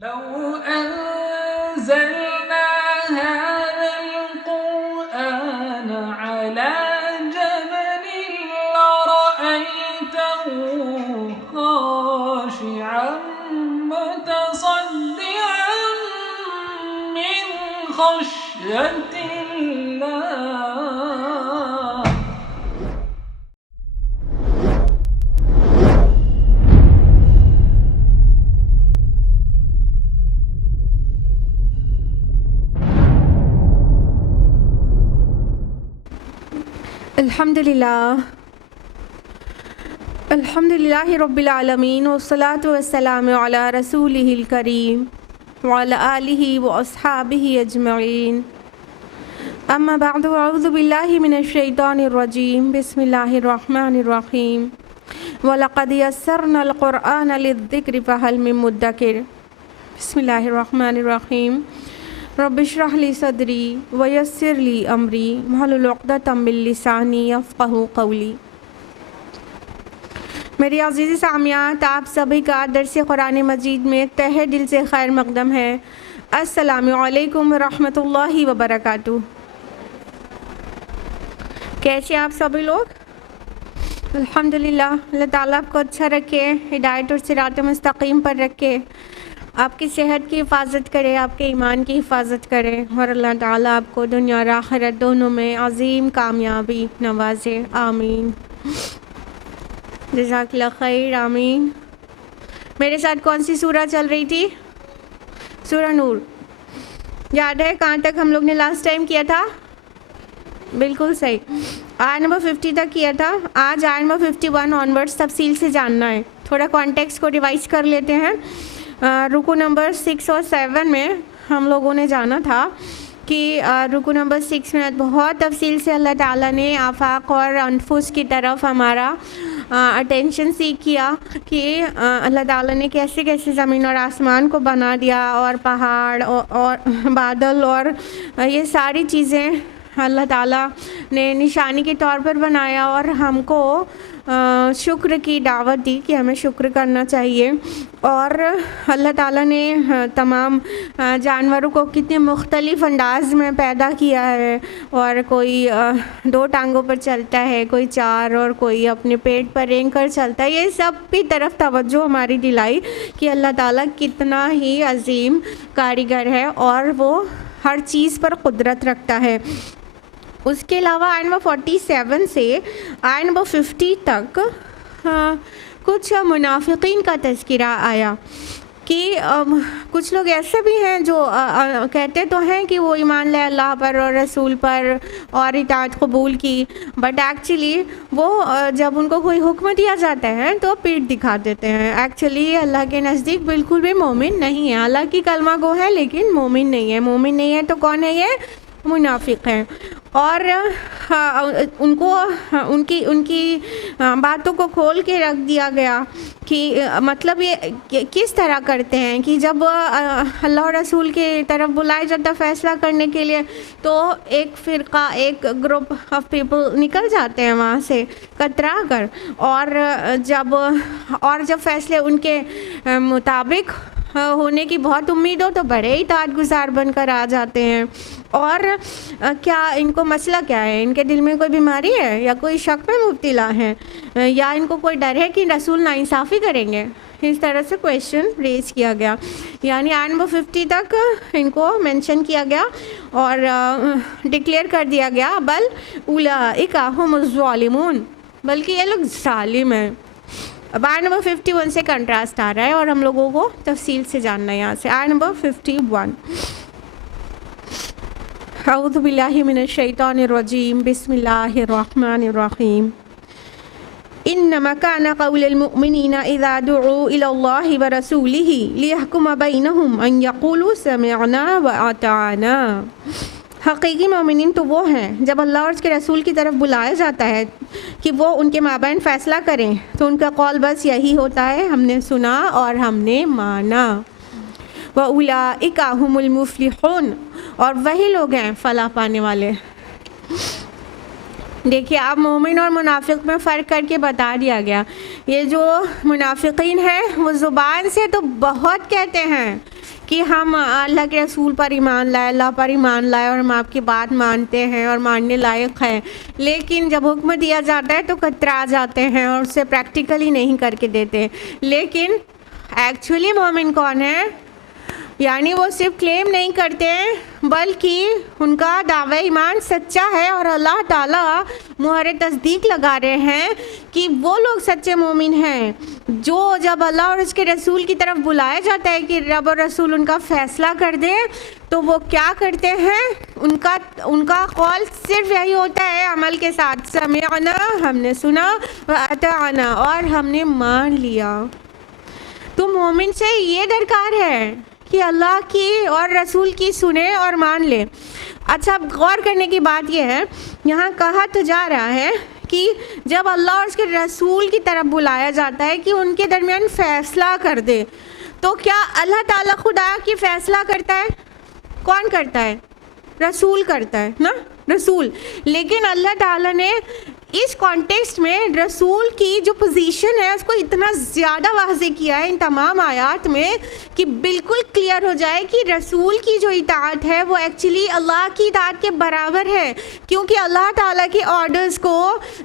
لو أنزلنا هذا القرآن على جبل لرأيته خاشعا متصدعا من خشية الله. الحمدللہ رب العالمین والصلاة والسلام علی رسولہ الکریم وعلی آلہ واصحابہ اجمعین. اما بعد اعوذ باللہ من الشیطان الرجیم. بسم اللہ الرحمن الرحیم. وَلَقَدْ يَسَّرْنَا الْقُرْآنَ لِلذِّكْرِ فَهَلْ مِن مُدَّكِرٍ. بسم اللہ الرحمن الرحیم. رب اشرح لی صدری ویسر لی امری واحلل عقدۃ من لسانی یفقہوا قولی. میری عزیز سامعات، آپ سبھی کا درس قرآن مجید میں تہہ دل سے خیر مقدم ہے. السلام علیکم ورحمۃ اللہ وبرکاتہ. کیسے آپ سبھی لوگ؟ الحمدللہ. اللہ تعالیٰ آپ کو اچھا رکھے، ہدایت اور صراط مستقیم پر رکھے، آپ کی صحت کی حفاظت کرے، آپ کے ایمان کی حفاظت کرے، اور اللہ تعالیٰ آپ کو دنیا اور آخرت دونوں میں عظیم کامیابی نوازے. آمین. جزاک اللہ خیر. آمین. میرے ساتھ کون سی سورہ چل رہی تھی؟ سورہ نور. یاد ہے کہاں تک ہم لوگ نے لاسٹ ٹائم کیا تھا؟ بالکل صحیح. آیت نمبر 50 تک کیا تھا. آج آیت نمبر 51 آنورڈس تفصیل سے جاننا ہے. تھوڑا کانٹیکس کو ریوائز کر لیتے ہیں. رکو نمبر 6 اور 7 میں ہم لوگوں نے جانا تھا کہ رکو نمبر 6 میں بہت تفصیل سے اللہ تعالیٰ نے آفاق اور انفس کی طرف ہمارا اٹینشن سیکھ کیا کہ اللہ تعالیٰ نے کیسے کیسے زمین اور آسمان کو بنا دیا، اور پہاڑ اور بادل، اور یہ ساری چیزیں اللہ تعالیٰ نے نشانی کے طور پر بنایا، اور ہم کو شکر کی دعوت دی کہ ہمیں شکر کرنا چاہیے. اور اللہ تعالیٰ نے تمام جانوروں کو کتنے مختلف انداز میں پیدا کیا ہے، اور کوئی 2 ٹانگوں پر چلتا ہے، کوئی 4، اور کوئی اپنے پیٹ پر رینگ کر چلتا ہے. یہ سب کی طرف توجہ ہماری دلائی کہ اللہ تعالیٰ کتنا ہی عظیم کاریگر ہے اور وہ ہر چیز پر قدرت رکھتا ہے. اس کے علاوہ آیت نمبر 47 سے آیت نمبر 50 تک کچھ منافقین کا تذکرہ آیا کہ کچھ لوگ ایسے بھی ہیں جو کہتے تو ہیں کہ وہ ایمان لے اللہ پر اور رسول پر اور اطاعت قبول کی، بٹ ایکچولی وہ جب ان کو کوئی حکم دیا جاتا ہے تو پیٹ دکھا دیتے ہیں. ایکچولی اللہ کے نزدیک بالکل بھی مومن نہیں ہے. اللہ کی کلمہ گو ہے لیکن مومن نہیں ہے. مومن نہیں ہے تو کون ہے؟ یہ منافق ہیں. اور ان کو ان کی باتوں کو کھول کے رکھ دیا گیا کہ مطلب یہ کس طرح کرتے ہیں کہ جب اللہ اور رسول کے طرف بلایا جاتا فیصلہ کرنے کے لیے تو ایک فرقہ، ایک گروپ آف پیپل نکل جاتے ہیں وہاں سے کترا کر، اور جب فیصلے ان کے مطابق ہونے کی بہت امید ہو تو بڑے اطاعت گزار بن کر آ جاتے ہیں. اور کیا ان کو مسئلہ کیا ہے؟ ان کے دل میں کوئی بیماری ہے یا کوئی شک میں مبتلا ہے، یا ان کو کوئی ڈر ہے کہ رسول ناانصافی کریں گے؟ اس طرح سے کویشچن ریز کیا گیا. یعنی آیت نمبر 50 تک ان کو مینشن کیا گیا اور ڈکلیئر کر دیا گیا بل اولئک هم الظالمون، بلکہ یہ لوگ ظالم ہیں. اب آیت نمبر 51 سے کنٹراسٹ آ رہا ہے اور ہم لوگوں کو تفصیل سے جاننا ہے. یہاں سے آیت نمبر 51. اعوذ باللہ من الشیطان الرجیم. بسم اللہ الرحمن الرحیم. انما كان قول المؤمنین اذا دعوا الى اللہ ورسولہ لیحکم بینہم ان یقولوا سمعنا واطعنا. حقیقی مومنین تو وہ ہیں جب اللہ اور اس کے رسول کی طرف بلایا جاتا ہے کہ وہ ان کے مابین فیصلہ کریں تو ان کا قول بس یہی ہوتا ہے، ہم نے سنا اور ہم نے مانا. وَأُولَئِكَ هُمُ الْمُفْلِحُونَ، اور وہی لوگ ہیں فلاح پانے والے. دیکھیے آپ مومن اور منافق میں فرق کر کے بتا دیا گیا. یہ جو منافقین ہیں وہ زبان سے تو بہت کہتے ہیں کہ ہم اللہ کے رسول پر ایمان لائے، اللہ پر ایمان لائے اور ہم آپ کی بات مانتے ہیں اور ماننے لائق ہیں، لیکن جب حکم دیا جاتا ہے تو کترا جاتے ہیں اور اسے پریکٹیکلی نہیں کر کے دیتے۔ لیکن ایکچولی مومن کون ہے؟ یعنی وہ صرف کلیم نہیں کرتے ہیں بلکہ ان کا دعوی ایمان سچا ہے، اور اللہ تعالیٰ مہر تصدیق لگا رہے ہیں کہ وہ لوگ سچے مومن ہیں جو جب اللہ اور اس کے رسول کی طرف بلایا جاتا ہے کہ رب اور رسول ان کا فیصلہ کر دے تو وہ کیا کرتے ہیں؟ ان کا قول صرف یہی ہوتا ہے عمل کے ساتھ، سمعنا، ہم نے سنا، واطعنا، اور ہم نے مان لیا۔ تو مومن سے یہ درکار ہے کہ اللہ کی اور رسول کی سنے اور مان لے۔ اچھا، اب غور کرنے کی بات یہ ہے، یہاں کہا تو جا رہا ہے کہ جب اللہ اور اس کے رسول کی طرف بلایا جاتا ہے کہ ان کے درمیان فیصلہ کر دے، تو کیا اللہ تعالیٰ خدا کی فیصلہ کرتا ہے؟ کون کرتا ہے؟ رسول کرتا ہے نا، رسول۔ لیکن اللہ تعالیٰ نے اس کانٹیکسٹ میں رسول کی جو پوزیشن ہے اس کو اتنا زیادہ واضح کیا ہے ان تمام آیات میں کہ بالکل کلیئر ہو جائے کہ رسول کی جو اطاعت ہے وہ ایکچولی اللہ کی اطاعت کے برابر ہے، کیونکہ اللہ تعالیٰ کے آرڈرز کو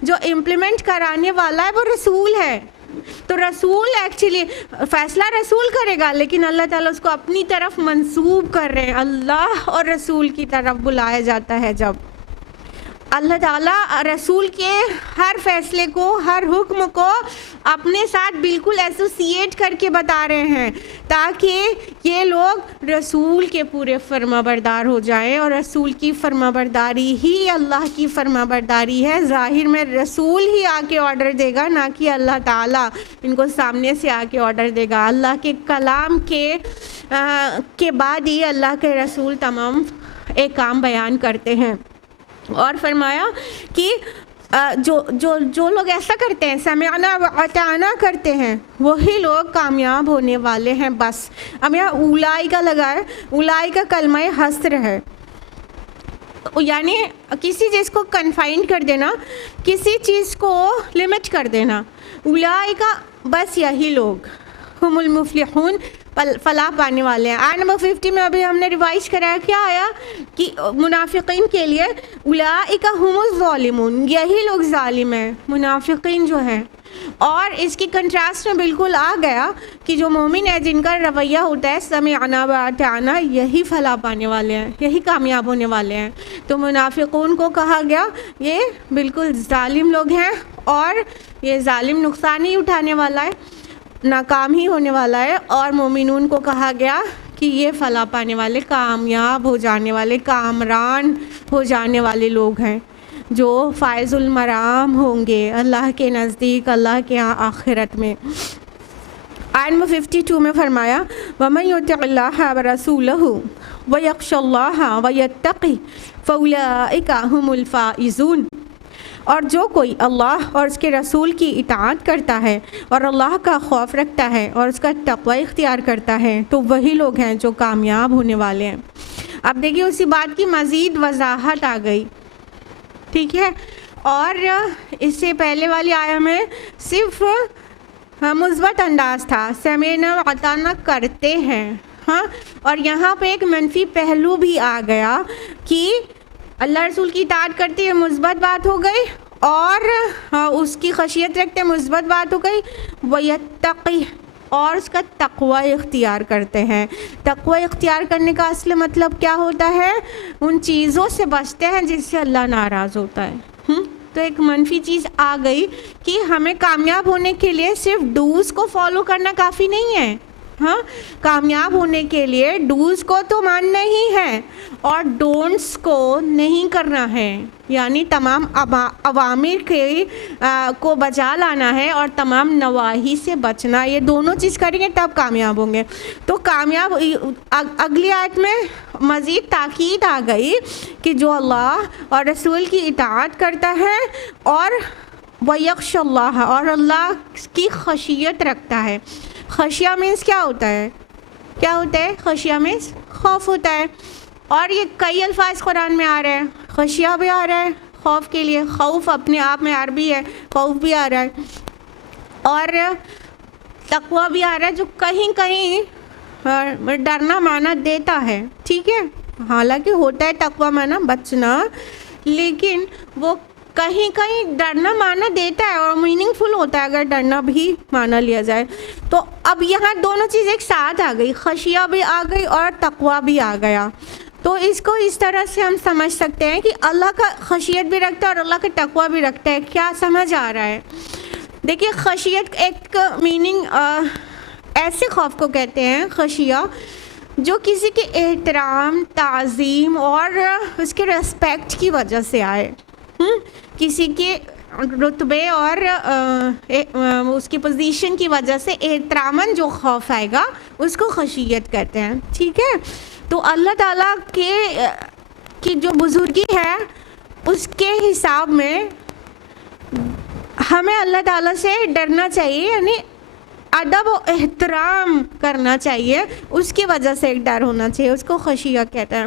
جو امپلیمنٹ کرانے والا ہے وہ رسول ہے۔ تو رسول ایکچولی فیصلہ رسول کرے گا، لیکن اللہ تعالیٰ اس کو اپنی طرف منسوب کر رہے ہیں۔ اللہ اور رسول کی طرف بلایا جاتا ہے جب اللہ تعالیٰ رسول کے ہر فیصلے کو، ہر حکم کو اپنے ساتھ بالکل ایسوسیٹ کر کے بتا رہے ہیں تاکہ یہ لوگ رسول کے پورے فرما بردار ہو جائیں، اور رسول کی فرما برداری ہی اللہ کی فرما برداری ہے۔ ظاہر میں رسول ہی آ کے آرڈر دے گا، نہ کہ اللہ تعالیٰ ان کو سامنے سے آ کے آرڈر دے گا۔ اللہ کے کلام کے بعد ہی اللہ کے رسول تمام ایک کام بیان کرتے ہیں۔ اور فرمایا کہ جو لوگ ایسا کرتے ہیں، سمعنا واطعنا کرتے ہیں، وہی لوگ کامیاب ہونے والے ہیں۔ بس اب یہاں اولائی کا لگا ہے، اولائی کا کلمہ حصر ہے، یعنی کسی چیز کو کنفائنڈ کر دینا، کسی چیز کو لمٹ کر دینا۔ اولائی کا بس یہی لوگ ہم المفلحون، فلاح پانے والے ہیں۔ آیت نمبر 50 میں ابھی ہم نے ریوائز کرایا، کیا آیا کہ منافقین کے لیے اولئک هم الظالمون، یہی لوگ ظالم ہیں، منافقین جو ہیں۔ اور اس کی کنٹراسٹ میں بالکل آ گیا کہ جو مومن ہے جن کا رویہ ہوتا ہے سمعنا واطعنا، یہی فلاح پانے والے ہیں، یہی کامیاب ہونے والے ہیں۔ تو منافقون کو کہا گیا یہ بالکل ظالم لوگ ہیں، اور یہ ظالم نقصان ہی اٹھانے والا ہے، ناکام ہی ہونے والا ہے۔ اور مومنون کو کہا گیا کہ یہ فلاح پانے والے، کامیاب ہو جانے والے، کامران ہو جانے والے لوگ ہیں، جو فائز المرام ہوں گے اللہ کے نزدیک، اللہ کے آخرت میں۔ آیت نمبر 52 میں فرمایا وَمَن يُطِعِ اللَّهَ وَرَسُولَهُ وَيَخْشَ اللَّهَ وَيَتَّقِهِ فَأُولَٰئِكَ هُمُ الْفَائِزُونَ، اور جو کوئی اللہ اور اس کے رسول کی اطاعت کرتا ہے اور اللہ کا خوف رکھتا ہے اور اس کا تقوی اختیار کرتا ہے تو وہی لوگ ہیں جو کامیاب ہونے والے ہیں۔ اب دیکھیے اسی بات کی مزید وضاحت آ گئی، ٹھیک ہے؟ اور اس سے پہلے والی آیت میں صرف مثبت انداز تھا، سمعنا واطعنا کرتے ہیں، ہاں، اور یہاں پہ ایک منفی پہلو بھی آ گیا کہ اللہ رسول کی اطاعت کرتے ہیں، مثبت بات ہو گئی، اور اس کی خشیت رکھتے ہیں، مثبت بات ہو گئی، وَيَتَّقِي، اور اس کا تقوی اختیار کرتے ہیں۔ تقوی اختیار کرنے کا اصل مطلب کیا ہوتا ہے؟ ان چیزوں سے بچتے ہیں جس سے اللہ ناراض ہوتا ہے۔ تو ایک منفی چیز آ گئی کہ ہمیں کامیاب ہونے کے لیے صرف ڈوز کو فالو کرنا کافی نہیں ہے، ہاں، کامیاب ہونے کے لیے ڈوز کو تو ماننا ہی ہے اور ڈونٹس کو نہیں کرنا ہے، یعنی تمام اوامر کو بجا لانا ہے اور تمام نواہی سے بچنا، یہ دونوں چیز کریں گے تب کامیاب ہوں گے۔ تو کامیاب اگلی آیت میں مزید تاکید آ گئی کہ جو اللہ اور رسول کی اطاعت کرتا ہے اور وَيَخْشَ اللَّهَ، اور اللہ کی خشیت رکھتا ہے۔ خشیہ مینس کیا ہوتا ہے؟ کیا ہوتا ہے؟ خشیہ مینس خوف ہوتا ہے، اور یہ کئی الفاظ قرآن میں آ رہے ہیں، خشیہ بھی آ رہا ہے خوف کے لیے، خوف اپنے آپ میں عربی ہے، خوف بھی آ رہا ہے، اور تقوی بھی آ رہا ہے جو کہیں کہیں اور ڈرنا مانا دیتا ہے، ٹھیک ہے، حالانکہ ہوتا ہے تقویٰ مانا بچنا، لیکن وہ کہیں کہیں ڈرنا مانا دیتا ہے اور میننگ فل ہوتا ہے اگر ڈرنا بھی مانا لیا جائے. تو اب یہاں دونوں چیز ایک ساتھ آ گئی، خشیہ بھی آ گئی اور تقویٰ بھی آ گیا. تو اس کو اس طرح سے ہم سمجھ سکتے ہیں کہ اللہ کا خشیت بھی رکھتا ہے اور اللہ کا تقویٰ بھی رکھتا ہے. کیا سمجھ آ رہا ہے؟ دیکھیے خشیت ایک میننگ ایسے خوف کو کہتے ہیں خشیہ جو کسی کے احترام، تعظیم اور اس کے ریسپیکٹ کی وجہ سے آئے، کسی کے رتبے اور اس کی پوزیشن کی وجہ سے احتراماً جو خوف آئے گا اس کو خشیت کہتے ہیں، ٹھیک ہے. تو اللہ تعالیٰ کی جو بزرگی ہے اس کے حساب میں ہمیں اللہ تعالیٰ سے ڈرنا چاہیے، یعنی ادب و احترام کرنا چاہیے، اس کی وجہ سے ایک ڈر ہونا چاہیے، اس کو خشیہ کہتے ہیں.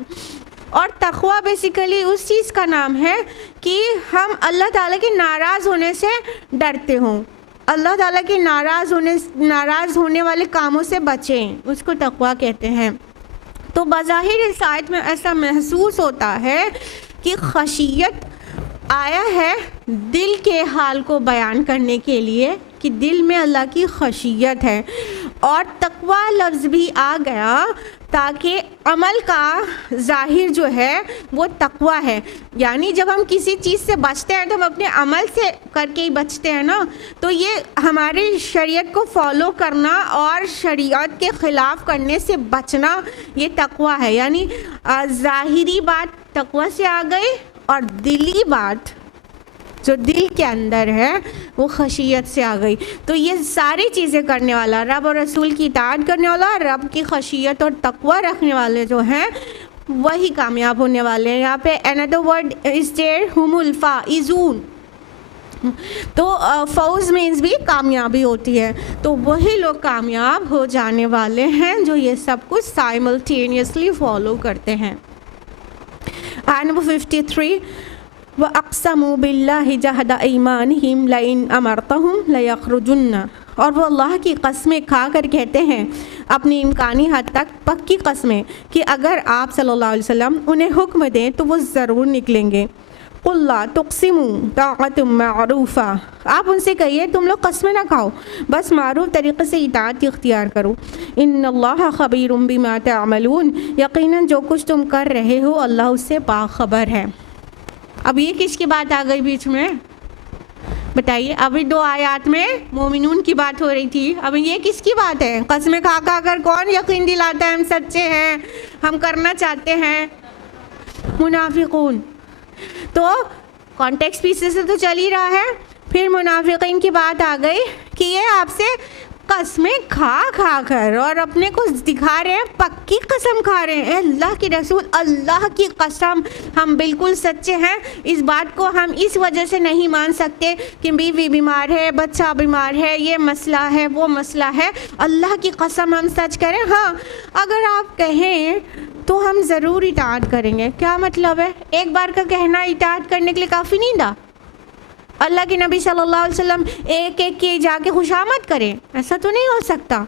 اور تقویٰ بیسیکلی اس چیز کا نام ہے کہ ہم اللہ تعالیٰ کے ناراض ہونے سے ڈرتے ہوں، اللہ تعالیٰ کے ناراض ہونے والے کاموں سے بچیں، اس کو تقویٰ کہتے ہیں. تو بظاہر اس آیت میں ایسا محسوس ہوتا ہے کہ خشیت آیا ہے دل کے حال کو بیان کرنے کے لیے کہ دل میں اللہ کی خشیت ہے، اور تقویٰ لفظ بھی آ گیا تاکہ عمل کا ظاہر جو ہے وہ تقویٰ ہے. یعنی جب ہم کسی چیز سے بچتے ہیں تو ہم اپنے عمل سے کر کے ہی بچتے ہیں نا، تو یہ ہماری شریعت کو فالو کرنا اور شریعت کے خلاف کرنے سے بچنا یہ تقویٰ ہے. یعنی ظاہری بات تقویٰ سے آ گئی اور دلی بات جو دل کے اندر ہے وہ خشیت سے آ گئی. تو یہ ساری چیزیں کرنے والا، رب اور رسول کی اطاعت کرنے والا، رب کی خشیت اور تقویٰ رکھنے والے جو ہیں وہی کامیاب ہونے والے ہیں. یہاں پہ another word is there ہم الفائزون، تو فوز مینز بھی کامیابی ہوتی ہے. تو وہی لوگ کامیاب ہو جانے والے ہیں جو یہ سب کچھ سائملٹینیسلی فالو کرتے ہیں. آیت نمبر 53 وَأَقْسَمُوا بِاللَّهِ جَهْدَ أَيْمَانِهِمْ لَئِنْ أَمَرْتَهُمْ لَيَخْرُجُنَّ، اور وہ اللہ کی قسمیں کھا کر کہتے ہیں اپنی امکانی حد تک پکی قسمیں کہ اگر آپ صلی اللہ علیہ وسلم انہیں حکم دیں تو وہ ضرور نکلیں گے. قُلْ لَا تُقْسِمُوا طَاعَةٌ مَعْرُوفَةٌ، آپ ان سے کہیے تم لوگ قسمیں نہ کھاؤ، بس معروف طریقے سے اطاعت اختیار کرو. إِنَّ اللَّهَ خَبِيرٌ بِمَا تَعْمَلُونَ، یقیناً جو کچھ تم کر رہے ہو اللہ اس سے باخبر ہے. اب یہ کس کی بات آ گئی بیچ میں بتائیے؟ ابھی 2 آیات میں مومنون کی بات ہو رہی تھی، اب یہ کس کی بات ہے؟ قسمیں کھا کھا کر کون یقین دلاتا ہے ہم سچے ہیں، ہم کرنا چاہتے ہیں؟ منافقون. تو کانٹیکسٹ پیچھے سے تو چل ہی رہا ہے، پھر منافقین کی بات آ گئی کہ یہ آپ سے قسمیں کھا کھا کر اور اپنے کو دکھا رہے ہیں پکی قسم کھا رہے ہیں. اللہ کے رسول اللہ کی قسم ہم بالکل سچے ہیں، اس بات کو ہم اس وجہ سے نہیں مان سکتے کہ بیوی بیمار ہے، بچہ بیمار ہے، یہ مسئلہ ہے، وہ مسئلہ ہے، اللہ کی قسم ہم سچ کریں. ہاں اگر آپ کہیں تو ہم ضرور اطاعت کریں گے. کیا مطلب ہے؟ ایک بار کا کہنا اطاعت کرنے کے لیے کافی نہیں تھا؟ اللہ کے نبی صلی اللہ علیہ وسلم ایک ایک کی جا کے خوشامد کریں، ایسا تو نہیں ہو سکتا.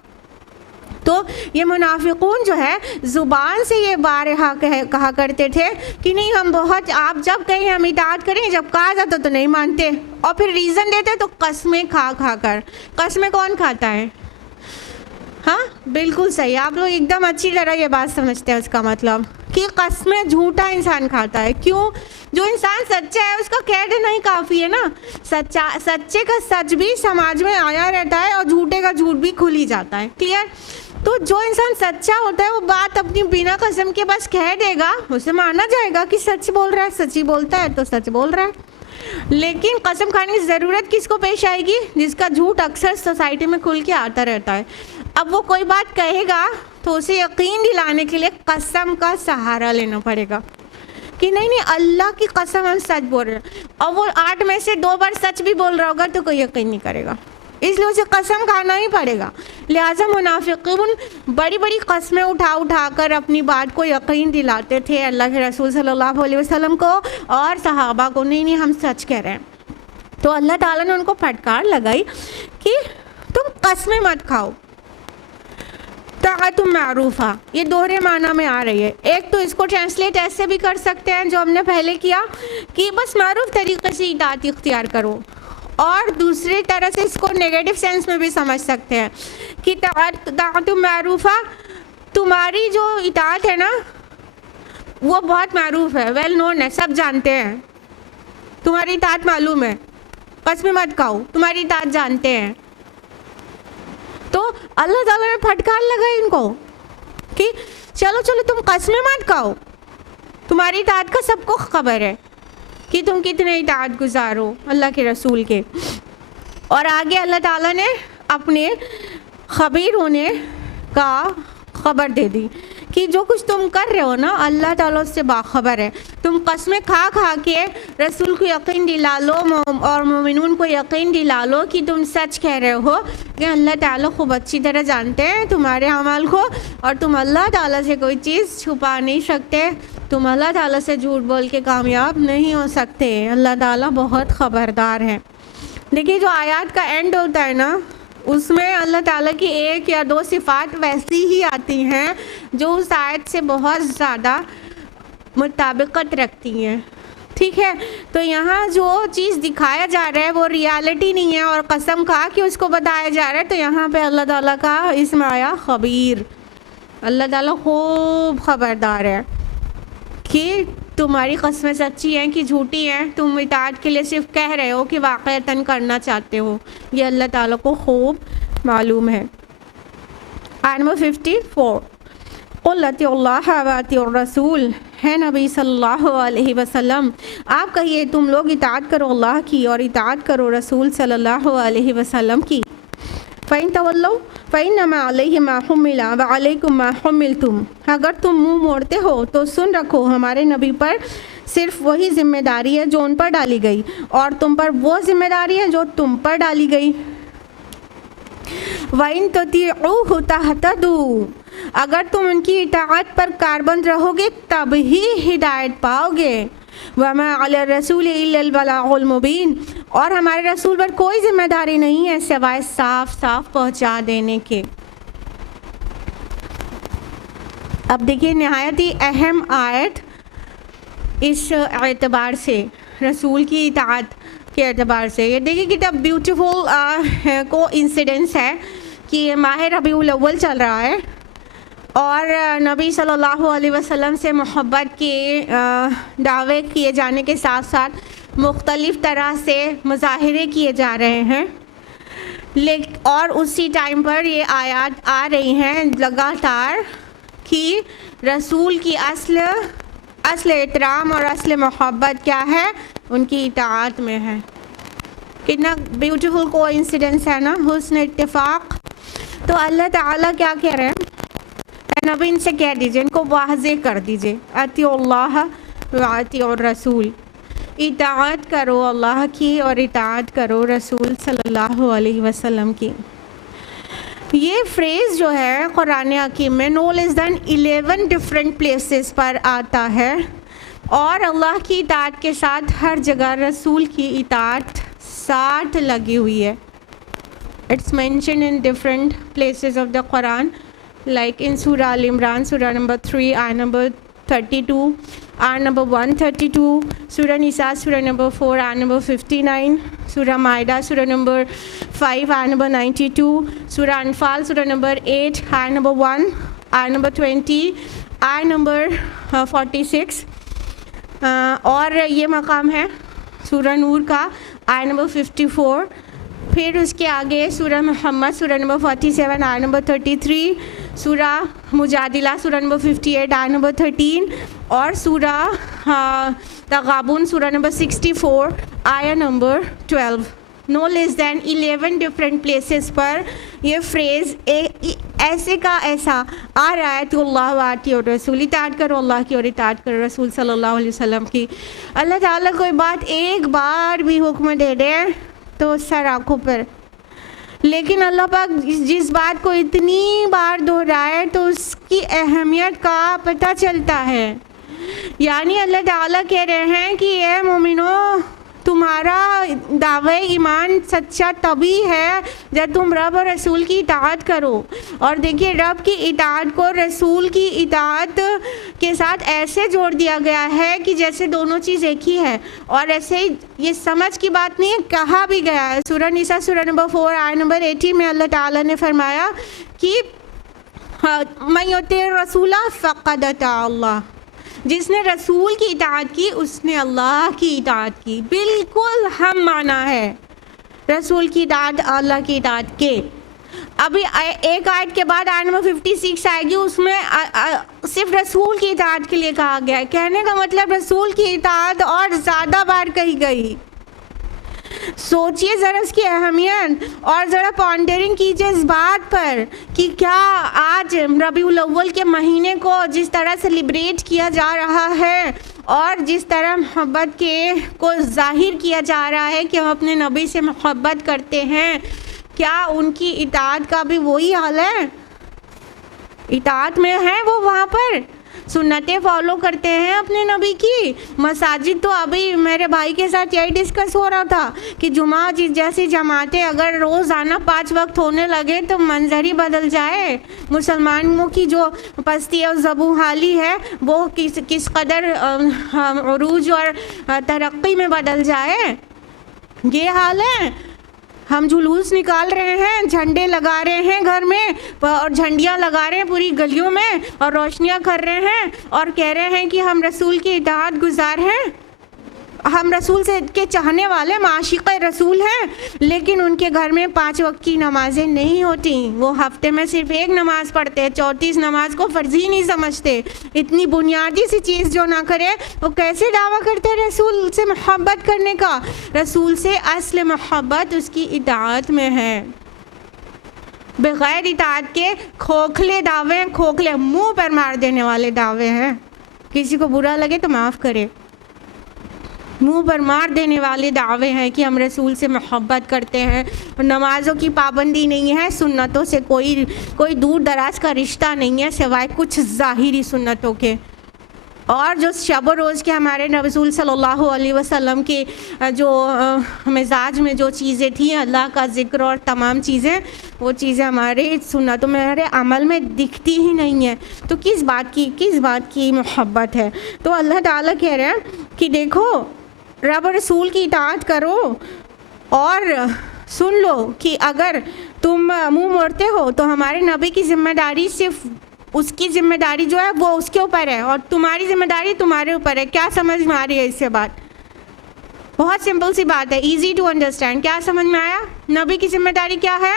تو یہ منافقون جو ہے زبان سے یہ بارہا کہا کرتے تھے کہ نہیں ہم بہت، آپ جب کہیں ہم اطاعت کریں، جب کہا جاتا تو نہیں مانتے، اور پھر ریزن دیتے تو قسمیں کھا کھا کر. قسمیں کون کھاتا ہے؟ ہاں بالکل صحیح، آپ لوگ ایک دم اچھی طرح یہ بات سمجھتے ہیں. اس کا مطلب کہ قسمیں جھوٹا انسان کھاتا ہے. کیوں؟ جو انسان سچا ہے اس کا کہہ دینا ہی کافی ہے نا. سچے کا سچ بھی سماج میں آیا رہتا ہے اور جھوٹے کا جھوٹ بھی کھل ہی جاتا ہے. کلیئر؟ تو جو انسان سچا ہوتا ہے وہ بات اپنی بنا قسم کے بس کہہ دے گا، اسے مانا جائے گا کہ سچ بول رہا ہے، سچی بولتا ہے تو سچ بول رہا ہے. لیکن قسم کھانے کی ضرورت کس کو پیش آئے گی؟ جس کا جھوٹ اکثر سوسائٹی میں کھل کے آتا رہتا ہے. اب وہ کوئی بات کہے گا تو اسے یقین دلانے کے لیے قسم کا سہارا لینا پڑے گا کہ نہیں اللہ کی قسم ہم سچ بول رہے ہیں. اور وہ 8 میں سے 2 بار سچ بھی بول رہا ہوگا تو کوئی یقین نہیں کرے گا، اس لیے اسے قسم کھانا ہی پڑے گا. لہٰذا منافقون بڑی بڑی قسمیں اٹھا کر اپنی بات کو یقین دلاتے تھے اللہ کے رسول صلی اللہ علیہ وسلم کو اور صحابہ کو. نہیں ہم سچ کہہ رہے ہیں. تو اللہ تعالیٰ نے ان کو پھٹکار لگائی کہ تم قسمیں مت کھاؤ. طاعت معروفہ یہ دوہرے معنی میں آ رہی ہے. ایک تو اس کو ٹرانسلیٹ ایسے بھی کر سکتے ہیں جو ہم نے پہلے کیا کہ بس معروف طریقے سے اطاعت اختیار کرو, اور دوسری طرح سے اس کو نیگیٹو سینس میں بھی سمجھ سکتے ہیں کہ طاعت معروفہ تمہاری جو اطاعت ہے نا وہ بہت معروف ہے, ویل نون ہے, سب جانتے ہیں, تمہاری اطاعت معلوم ہے, قسم مت کھاؤ, تمہاری اطاعت جانتے ہیں. تو اللہ تعالیٰ نے پھٹکار لگائی ان کو کہ چلو چلو تم قسمیں مت کھاؤ, تمہاری اطاعت کا سب کو خبر ہے کہ تم کتنے اطاعت گزار ہو اللہ کے رسول کے. اور آگے اللہ تعالیٰ نے اپنے خبیر ہونے کا خبر دے دی کہ جو کچھ تم کر رہے ہو نا اللہ تعالیٰ اس سے باخبر ہے. تم قسمیں کھا کھا کے رسول کو یقین دلا لو اور مومنون کو یقین دلا لو کہ تم سچ کہہ رہے ہو کہ اللہ تعالیٰ خوب اچھی طرح جانتے ہیں تمہارے اعمال کو, اور تم اللہ تعالیٰ سے کوئی چیز چھپا نہیں سکتے, تم اللہ تعالیٰ سے جھوٹ بول کے کامیاب نہیں ہو سکتے, اللہ تعالیٰ بہت خبردار ہے. دیکھیے جو آیات کا اینڈ ہوتا ہے نا اس میں اللہ تعالیٰ کی ایک یا دو صفات ویسی ہی آتی ہیں جو اس آیت سے بہت زیادہ مطابقت رکھتی ہیں. ٹھیک ہے, تو یہاں جو چیز دکھایا جا رہا ہے وہ ریالٹی نہیں ہے اور قسم کھا کے اس کو بتایا جا رہا ہے, تو یہاں پہ اللہ تعالیٰ کا اسم آیا خبیر. اللہ تعالیٰ خوب خبردار ہے کہ تمہاری قسمیں سچی ہیں کہ جھوٹی ہیں, تم اطاعت کے لیے صرف کہہ رہے ہو کہ واقعتاً کرنا چاہتے ہو, یہ اللہ تعالیٰ کو خوب معلوم ہے. آیت نمبر 54 قُلْ اطیعوا اللَّهَ وَاطِیعُوا الرَّسُولَ, ہے نبی صلی اللہ علیہ وسلم آپ کہیے تم لوگ اطاعت کرو اللہ کی اور اطاعت کرو رسول صلی اللہ علیہ وسلم کی. فَإِن تَوَلَّوْا فَإِنَّمَا عَلَيْهِ مَا حُمِّلَ وَعَلَيْكُمْ مَا حُمِّلْتُمْ, اگر تم منہ موڑتے ہو تو سن رکھو ہمارے نبی پر صرف وہی ذمہ داری ہے جو ان پر ڈالی گئی اور تم پر وہ ذمہ داری ہے جو تم پر ڈالی گئی. وَإِن تُطِيعُوهُ تَهْتَدُوا, اگر تم ان کی اطاعت پر کاربند رہو گے تب ہی ہدایت پاؤ گے. وَمَا عَلَى الرَّسُولِ إِلَّا الْبَلَاغُ الْمُبِينُ, اور ہمارے رسول پر کوئی ذمہ داری نہیں ہے سوائے صاف صاف پہنچا دینے کے. اب دیکھیے نہایت ہی اہم آیت اس اعتبار سے, رسول کی اطاعت کے اعتبار سے. یہ دیکھیے کتنا بیوٹیفل کو انسیڈنس ہے کہ ماہ ربیع الاول چل رہا ہے اور نبی صلی اللہ علیہ وسلم سے محبت کے دعوے کیے جانے کے ساتھ ساتھ مختلف طرح سے مظاہرے کیے جا رہے ہیں, اور اسی ٹائم پر یہ آیات آ رہی ہیں لگاتار کہ رسول کی اصل احترام اور اصل محبت کیا ہے, ان کی اطاعت میں ہے. کتنا بیوٹیفل کو انسیڈنس ہے نا, حسن اتفاق. تو اللہ تعالیٰ کیا کہہ رہے ہیں, نبی ان سے کہہ دیجئے, ان کو واضح کر دیجئے, اطیعوا اللہ واطیعوا الرسول, اطاعت کرو اللہ کی اور اطاعت کرو رسول صلی اللہ علیہ وسلم کی. یہ فریز جو ہے قرآن حکیم میں نو لیس دین 11 ڈفرینٹ پلیسز پر آتا ہے, اور اللہ کی اطاعت کے ساتھ ہر جگہ رسول کی اطاعت ساتھ لگی ہوئی ہے. It's mention in different places of the Quran, like in Surah Al-Imran, Surah number 3, ayah number 32, ayah number 132, Surah Nisa, Surah number 4, ayah number 59, Surah Maida, Surah number 5, ayah number 92, Surah Anfal, Surah number 8, ayah number 1, ayah number 20, ayah number 46, اور یہ مقام ہے سورہ نور کا آیہ number 54. پھر اس کے آگے سورہ محمد سورہ نمبر 47 آیہ نمبر 33, سورہ مجادلہ سورہ نمبر 58 آیہ نمبر 13, اور سورہ تغابن سورہ نمبر 64 آیہ نمبر 12. نو لیس دین 11 ڈفرینٹ پلیسز پر یہ فریز ایسے کا ایسا آ رہا ہے تو اللہ واطیع اور رسول, اطاعت کرو اللہ کی اور اطاعت کرو رسول صلی اللہ علیہ وسلم کی. اللہ تعالیٰ کوئی بات ایک بار بھی حکم دے دے تو سر آنکھوں پر, لیکن اللہ پاک جس بات کو اتنی بار دہرائے تو اس کی اہمیت کا پتہ چلتا ہے. یعنی اللہ تعالیٰ کہہ رہے ہیں کہ اے مومنو تمہارا دعوی ایمان سچا تبھی ہے جب تم رب اور رسول کی اطاعت کرو. اور دیکھیے رب کی اطاعت کو رسول کی اطاعت کے ساتھ ایسے جوڑ دیا گیا ہے کہ جیسے دونوں چیز ایک ہی ہے. اور ایسے ہی یہ سمجھ کی بات نہیں ہے, کہا بھی گیا ہے. سورہ نساء سورہ نمبر 4 آیت نمبر 80 میں اللہ تعالیٰ نے فرمایا کہ من یطیع الرسول فقد اطاع اللہ, جس نے رسول کی اطاعت کی اس نے اللہ کی اطاعت کی. بالکل ہم مانا ہے رسول کی اطاعت اللہ کی اطاعت کے. ابھی ایک آیت کے بعد آیت نمبر 56 آئے گی, اس میں صرف رسول کی اطاعت کے لیے کہا گیا ہے. کہنے کا مطلب رسول کی اطاعت اور زیادہ بار کہی گئی. سوچئے ذرا اس کی اہمیت اور ذرا پانڈرنگ کیجئے اس بات پر کہ کیا آج ربیع الاول کے مہینے کو جس طرح سیلیبریٹ کیا جا رہا ہے اور جس طرح محبت کے کو ظاہر کیا جا رہا ہے کہ ہم اپنے نبی سے محبت کرتے ہیں, کیا ان کی اطاعت کا بھی وہی حال ہے؟ اطاعت میں ہے وہ وہاں پر سنتیں فالو کرتے ہیں اپنے نبی کی. مساجد تو ابھی میرے بھائی کے ساتھ یہی ڈسکس ہو رہا تھا کہ جمعہ جیسی جماعتیں اگر روزانہ 5 وقت ہونے لگے تو منظر ہی بدل جائے. مسلمانوں کی جو پستی اور زبوں حالی ہے وہ کس قدر عروج اور ترقی میں بدل جائے. یہ حال ہے. ہم جلوس نکال رہے ہیں, جھنڈے لگا رہے ہیں گھر میں اور جھنڈیاں لگا رہے ہیں پوری گلیوں میں اور روشنیاں کر رہے ہیں اور کہہ رہے ہیں کہ ہم رسول کی اطاعت گزار ہیں, ہم رسول سے کے چاہنے والے معاشق رسول ہیں. لیکن ان کے گھر میں 5 وقت کی نمازیں نہیں ہوتی. وہ ہفتے میں صرف 1 نماز پڑھتے, 34 نماز کو فرض ہی نہیں سمجھتے. اتنی بنیادی سی چیز جو نہ کرے وہ کیسے دعویٰ کرتے ہیں رسول سے محبت کرنے کا؟ رسول سے اصل محبت اس کی اطاعت میں ہے. بغیر اطاعت کے کھوکھلے دعوے, کھوکھلے منہ پر مار دینے والے دعوے ہیں. کسی کو برا لگے تو معاف کرے, منہ پر مار دینے والے دعوے ہیں کہ ہم رسول سے محبت کرتے ہیں. نمازوں کی پابندی نہیں ہے, سنتوں سے کوئی دور دراز کا رشتہ نہیں ہے سوائے کچھ ظاہری سنتوں کے. اور جو شب و روز کے ہمارے رسول صلی اللہ علیہ وسلم کے جو مزاج میں جو چیزیں تھیں, اللہ کا ذکر اور تمام چیزیں, وہ چیزیں ہمارے سنتوں میں ہمارے عمل میں دکھتی ہی نہیں ہیں. تو کس بات کی محبت ہے؟ تو اللہ تعالیٰ کہہ رہے ہیں کہ دیکھو رب اور رسول کی اطاعت کرو اور سن لو کہ اگر تم منہ موڑتے ہو تو ہمارے نبی کی ذمہ داری صرف اس کی ذمہ داری جو ہے وہ اس کے اوپر ہے اور تمہاری ذمہ داری تمہارے اوپر ہے. کیا سمجھ میں آ رہی ہے اس سے بات؟ بہت سمپل سی بات ہے, ایزی ٹو انڈرسٹینڈ. کیا سمجھ میں آیا؟ نبی کی ذمہ داری کیا ہے؟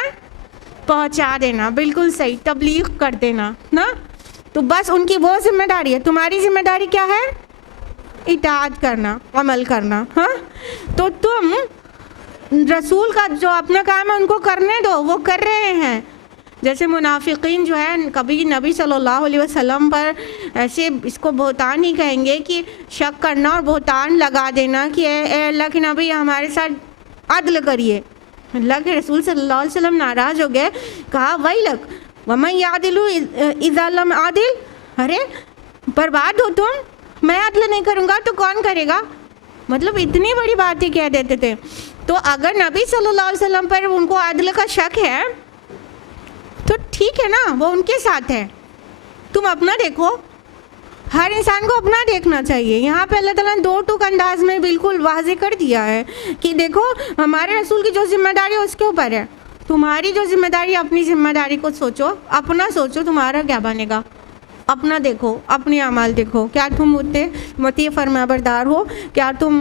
پہنچا دینا. بالکل صحیح, تبلیغ کر دینا نا. تو بس ان کی وہ ذمہ داری ہے. تمہاری ذمہ داری کیا ہے؟ اطاعت کرنا, عمل کرنا. ہاں, تو تم رسول کا جو اپنا کام ہے ان کو کرنے دو, وہ کر رہے ہیں. جیسے منافقین جو ہے کبھی نبی صلی اللہ علیہ وسلم پر ایسے اس کو بہتان ہی کہیں گے کہ شک کرنا اور بہتان لگا دینا کہ اے اللہ کے نبی ہمارے ساتھ عدل کریے. اللہ کے رسول صلی اللہ علیہ وسلم ناراض ہو گئے, کہا ویلک ومن یعدل اذا لم عادل, ارے برباد ہو تم, میں عدل نہیں کروں گا تو کون کرے گا؟ مطلب اتنی بڑی باتیں کہہ دیتے تھے. تو اگر نبی صلی اللہ علیہ وسلم پر ان کو عدل کا شک ہے تو ٹھیک ہے نا, وہ ان کے ساتھ ہے. تم اپنا دیکھو, ہر انسان کو اپنا دیکھنا چاہیے. یہاں پہ اللہ تعالیٰ نے 2 ٹوک انداز میں بالکل واضح کر دیا ہے کہ دیکھو ہمارے رسول کی جو ذمہ داری ہے اس کے اوپر ہے. تمہاری جو ذمہ داری ہے اپنی ذمہ داری کو سوچو, اپنا سوچو تمہارا کیا بنے گا. اپنا دیکھو, اپنے اعمال دیکھو. کیا تم مطیع فرمانبردار ہو؟ کیا تم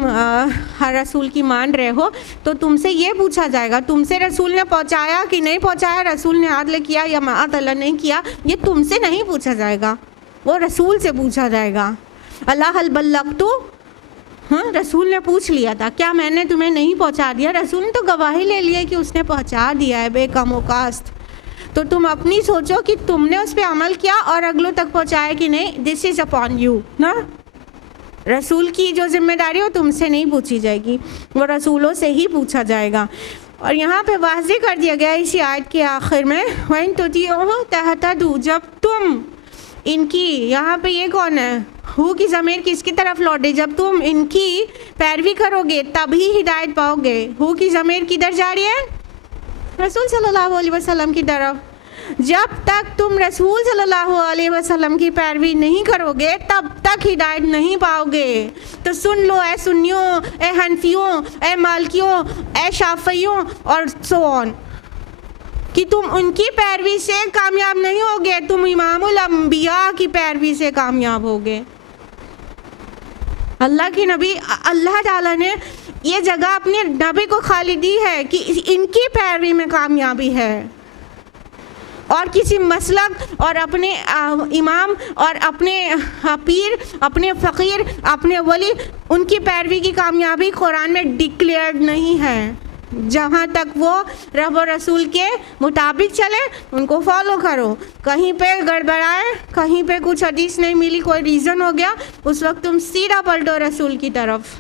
ہر رسول کی مان رہے ہو؟ تو تم سے یہ پوچھا جائے گا تم سے رسول نے پہنچایا کہ نہیں پہنچایا, رسول نے عدل کیا یا معاذ اللہ نہیں کیا. یہ تم سے نہیں پوچھا جائے گا, وہ رسول سے پوچھا جائے گا. اللہ حل بلغت, ہاں رسول نے پوچھ لیا تھا کیا میں نے تمہیں نہیں پہنچا دیا؟ رسول نے تو گواہی لے لی کہ اس نے پہنچا دیا ہے بے کم و کاست. تو تم اپنی سوچو کہ تم نے اس پہ عمل کیا اور اگلوں تک پہنچایا کہ نہیں. دس از اپون یو نا. رسول کی جو ذمہ داری ہے وہ تم سے نہیں پوچھی جائے گی, وہ رسولوں سے ہی پوچھا جائے گا. اور یہاں پہ واضح کر دیا گیا اسی آیت کے آخر میں وَإِن تُطِيعُوهُ تَهْتَدُوا, جب تم ان کی, یہاں پہ یہ کون ہے؟ ہو کی ضمیر کس کی طرف لوٹے؟ جب تم ان کی پیروی کرو گے تبھی ہدایت پاؤ گے. ہو کی ضمیر کدھر جا رہی ہے؟ رسول صلی اللہ علیہ وسلم کی طرف. جب تک تم رسول صلی اللہ علیہ وسلم کی پیروی نہیں کرو گے تب تک ہدایت نہیں پاؤ گے. تو سن لو اے سنیوں، اے حنفیوں، اے مالکیوں، اے شافعیوں اور سو آن، کہ تم ان کی پیروی سے کامیاب نہیں ہوگے، تم امام الانبیاء کی پیروی سے کامیاب ہوگے. اللہ کی نبی، اللہ تعالیٰ نے یہ جگہ اپنے نبی کو خالی دی ہے کہ ان کی پیروی میں کامیابی ہے. اور کسی مسلک اور اپنے امام اور اپنے پیر، اپنے فقیر، اپنے ولی، ان کی پیروی کی کامیابی قرآن میں ڈکلیئرڈ نہیں ہے. جہاں تک وہ رب و رسول کے مطابق چلے ان کو فالو کرو. کہیں پہ گڑبڑائے، کہیں پہ کچھ حدیث نہیں ملی، کوئی ریزن ہو گیا، اس وقت تم سیدھا پلٹو رسول کی طرف.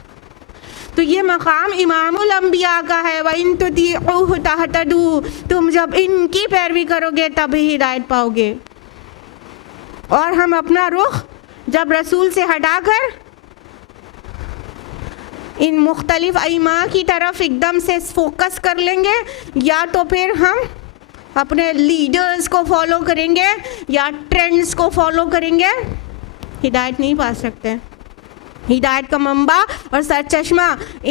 تو یہ مقام امام الانبیاء کا ہے. وَإِن تُطِيعُوهُ تَهْتَدُوا، تم جب ان کی پیروی کرو گے تبھی ہدایت پاؤ گے. اور ہم اپنا رخ جب رسول سے ہٹا کر ان مختلف ائمہ کی طرف ایک دم سے فوکس کر لیں گے، یا تو پھر ہم اپنے لیڈرز کو فالو کریں گے یا ٹرینڈز کو فالو کریں گے، ہدایت نہیں پا سکتے. ہدایت کا منبع اور سرچشمہ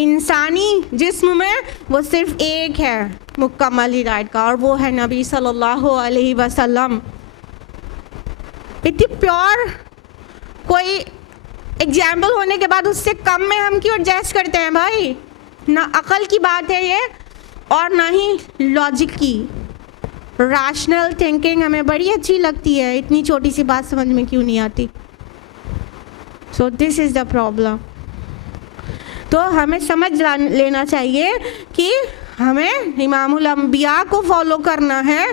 انسانی جسم میں وہ صرف ایک ہے مکمل ہدایت کا، اور وہ ہے نبی صلی اللہ علیہ وسلم. اتنی پیور کوئی ایگزامپل ہونے کے بعد اس سے کم میں ہم کیوں ایڈجسٹ کرتے ہیں بھائی؟ نہ عقل کی بات ہے یہ اور نہ ہی لاجک کی. ریشنل تھنکنگ ہمیں بڑی اچھی لگتی ہے، اتنی چھوٹی سی بات سمجھ میں کیوں نہیں آتی؟ سو دس از دا پرابلم. تو ہمیں سمجھ لینا چاہیے کہ ہمیں امام الانبیاء کو فالو کرنا ہے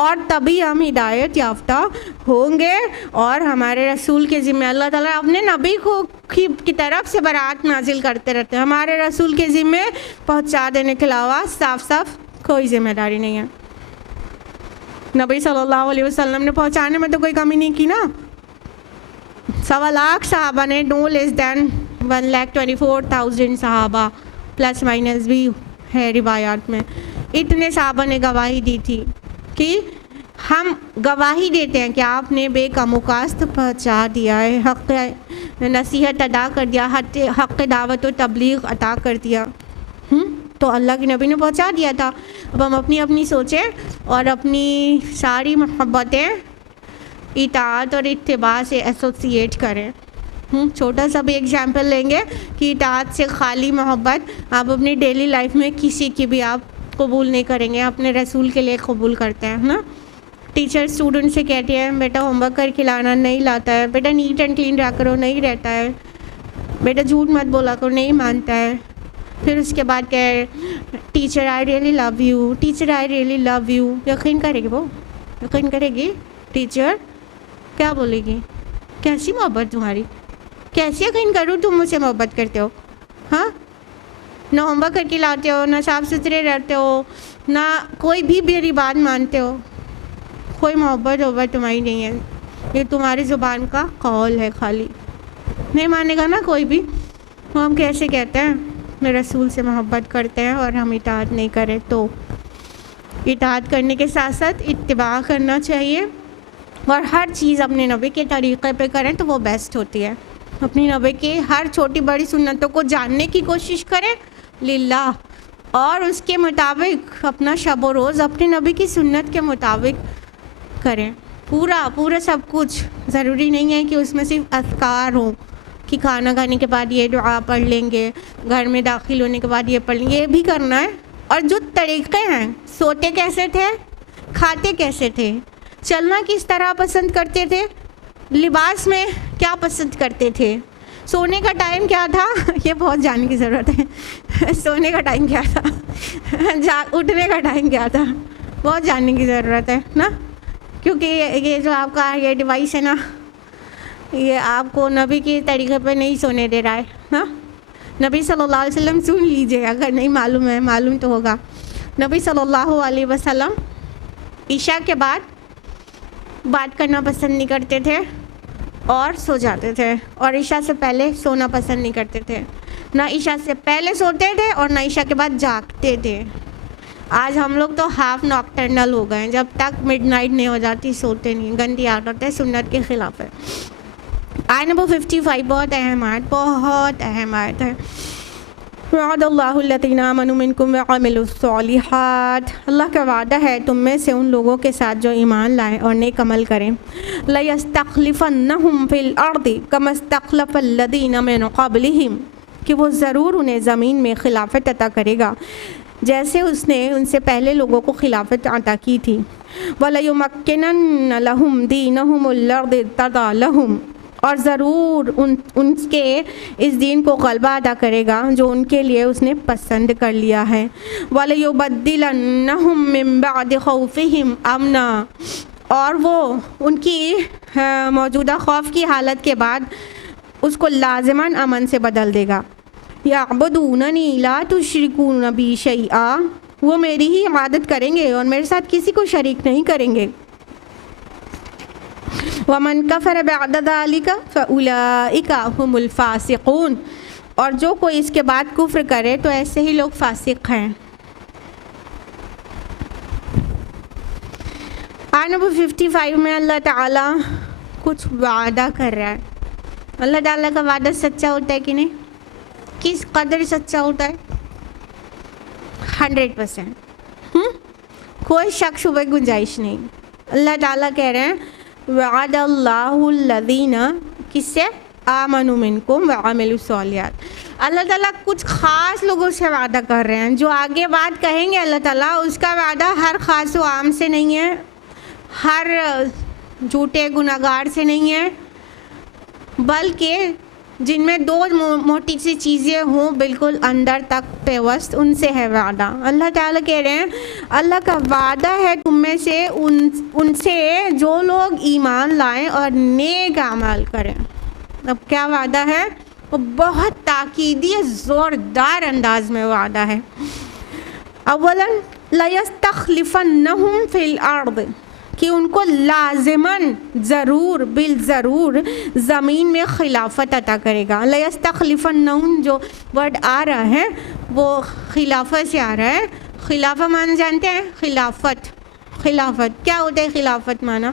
اور تبھی ہم ہدایت یافتہ ہوں گے. اور ہمارے رسول کے ذمہ اللہ تعالیٰ اپنے نبی کو کی طرف سے برات نازل کرتے رہتے ہیں. ہمارے رسول کے ذمہ پہنچا دینے کے علاوہ صاف صاف کوئی ذمہ داری نہیں ہے. نبی صلی اللہ علیہ وسلم نے پہنچانے میں تو کوئی کمی نہیں کی نا. 1.25 لاکھ صحابہ نے، نو لیس دین 1,24,000 صحابہ پلس مائنس بھی ہے روایات میں، اتنے صحابہ نے گواہی دی تھی کہ ہم گواہی دیتے ہیں کہ آپ نے بے کم و کاست پہنچا دیا ہے، حق نصیحت ادا کر دیا، حق دعوت و تبلیغ عطا کر دیا. تو اللہ کے نبی نے پہنچا دیا تھا. اب ہم اپنی اپنی سوچیں اور اپنی ساری محبتیں اطاعت اور اتباع سے ایسوسیٹ کریں. چھوٹا سا بھی ایگزامپل لیں گے کہ اطاعت سے خالی محبت آپ اپنی ڈیلی لائف میں کسی کی بھی آپ قبول نہیں کریں گے، اپنے رسول کے لیے قبول کرتے ہیں نا. ٹیچر اسٹوڈنٹ سے کہتے ہیں بیٹا ہوم ورک کر کے لانا، نہیں لاتا ہے. بیٹا نیٹ اینڈ کلین رہا کرو، نہیں رہتا ہے. بیٹا جھوٹ مت بولا کرو، نہیں مانتا ہے. پھر اس کے بعد کہ teacher I really love you, teacher I really love you. یقین کرے گی وہ؟ یقین کرے گی؟ ٹیچر کیا بولے گی؟ کیسی محبت تمہاری؟ کیسے یقین کروں تم مجھ سے محبت کرتے ہو؟ ہاں، نہ ہوم ورک کر کے لاتے ہو، نہ صاف ستھرے رہتے ہو، نہ کوئی بھی میری بات مانتے ہو. کوئی محبت تمہاری نہیں ہے، یہ تمہاری زبان کا قول ہے خالی. نہیں مانے گا نا کوئی بھی. ہم کیسے کہتے ہیں میں رسول سے محبت کرتے ہیں اور ہم اطاعت نہیں کریں؟ تو اطاعت کرنے کے ساتھ ساتھ اتباع کرنا چاہیے اور ہر چیز اپنے نبی کے طریقے پہ کریں تو وہ بیسٹ ہوتی ہے. اپنی نبی کی ہر چھوٹی بڑی سنتوں کو جاننے کی کوشش کریں للہ، اور اس کے مطابق اپنا شب و روز اپنے نبی کی سنت کے مطابق کریں. پورا سب کچھ. ضروری نہیں ہے کہ اس میں صرف اذکار ہوں کہ کھانا کھانے کے بعد یہ دعا پڑھ لیں گے، گھر میں داخل ہونے کے بعد یہ پڑھ لیں گے، یہ بھی کرنا ہے. اور جو طریقے ہیں، سوتے کیسے تھے، کھاتے کیسے تھے، چلنا کس طرح پسند کرتے تھے، لباس میں کیا پسند کرتے تھے، سونے کا ٹائم کیا تھا، یہ بہت جاننے کی ضرورت ہے. سونے کا ٹائم کیا تھا، اٹھنے کا ٹائم کیا تھا، بہت جاننے کی ضرورت ہے نا. کیونکہ یہ جو آپ کا یہ ڈیوائس ہے نا، یہ آپ کو نبی کے طریقے پہ نہیں سونے دے رہا ہے نا. نبی صلی اللہ علیہ وسلم سن لیجئے، اگر نہیں معلوم ہے، معلوم تو ہوگا. نبی صلی اللہ علیہ وسلم عشاء کے بعد بات کرنا پسند نہیں کرتے تھے. اور سو جاتے تھے، اور عشاء سے پہلے سونا پسند نہیں کرتے تھے، نہ عشاء سے پہلے سوتے تھے اور نہ عشاء کے بعد جاگتے تھے۔ آج ہم لوگ تو ہاف ناکٹرنل ہو گئے ہیں، جب تک مڈ نائٹ نہیں ہو جاتی سوتے نہیں، گندی عادت ہے، سنت کے خلاف ہے۔ آیت نمبر 55 بہت اہم آیت، بہت اہم آیت ہے۔ وعد اللہ الذین آمنوا منکم وعملوا الصالحات، اللہ کا وعدہ ہے تم میں سے ان لوگوں کے ساتھ جو ایمان لائیں اور نیک عمل کریں۔ لَيَسْتَخْلِفَنَّهُمْ فِي الْأَرْضِ كَمَا اسْتَخْلَفَ الَّذِينَ مِنْ قَبْلِهِمْ، کہ وہ ضرور انہیں زمین میں خلافت عطا کرے گا جیسے اس نے ان سے پہلے لوگوں کو خلافت عطا کی تھی۔ وَلَيُمَكِّنَنَّ لَهُمْ دِينَهُمُ الَّذِي ارْتَضَىٰ لَهُمْ، اور ضرور ان کے اس دین کو غلبہ عطا کرے گا جو ان کے لیے اس نے پسند کر لیا ہے۔ وَلَيُبَدِّلَنَّهُم مِّن بَعْدِ خَوْفِهِمْ أَمْنًا، اور وہ ان کی موجودہ خوف کی حالت کے بعد اس کو لازماً امن سے بدل دے گا۔ یعبدوننی لا تشرکون بی شیئا، وہ میری ہی عبادت کریں گے اور میرے ساتھ کسی کو شریک نہیں کریں گے۔ وَمَن كَفَرَ بَعْدَ ذَلِكَ فَأُولَٰئِكَ هُمُ الْفَاسِقُونَ، اور جو کوئی اس کے بعد کفر کرے تو ایسے ہی لوگ فاسق ہیں۔ آیت نمبر 55 میں اللہ تعالیٰ کچھ وعدہ کر رہا ہے۔ اللہ تعالیٰ کا وعدہ سچا ہوتا ہے کہ نہیں؟ کس قدر سچا ہوتا ہے؟ 100%۔ کوئی شک شبہ گنجائش نہیں۔ اللہ تعالیٰ کہہ رہے ہیں وعد اللہ الذین، کس سے؟ آمنوا منکم وعملوا الصالحات۔ اللہ تعالیٰ کچھ خاص لوگوں سے وعدہ کر رہے ہیں، جو آگے بات کہیں گے اللہ تعالیٰ، اس کا وعدہ ہر خاص و عام سے نہیں ہے، ہر جھوٹے گناہگار سے نہیں ہے، بلکہ جن میں دو موٹی سی چیزیں ہوں بالکل اندر تک پیوست، ان سے ہے وعدہ۔ اللہ تعالیٰ کہہ رہے ہیں اللہ کا وعدہ ہے تم میں سے ان سے جو لوگ ایمان لائیں اور نیک اعمال کریں۔ اب کیا وعدہ ہے؟ وہ بہت تاکیدی زوردار انداز میں وعدہ ہے۔ اولاً لَيَسْتَخْلِفَنَّهُمْ فِي الْأَرْضِ، کہ ان کو لازماً ضرور بالضرور زمین میں خلافت عطا کرے گا۔ لَيَسْتَخْلِفَنَّهُمْ جو ورڈ آ رہا ہے وہ خلافت سے آ رہا ہے۔ خلافہ معنی جانتے ہیں؟ خلافت، خلافت کیا ہوتا ہے؟ خلافت معنی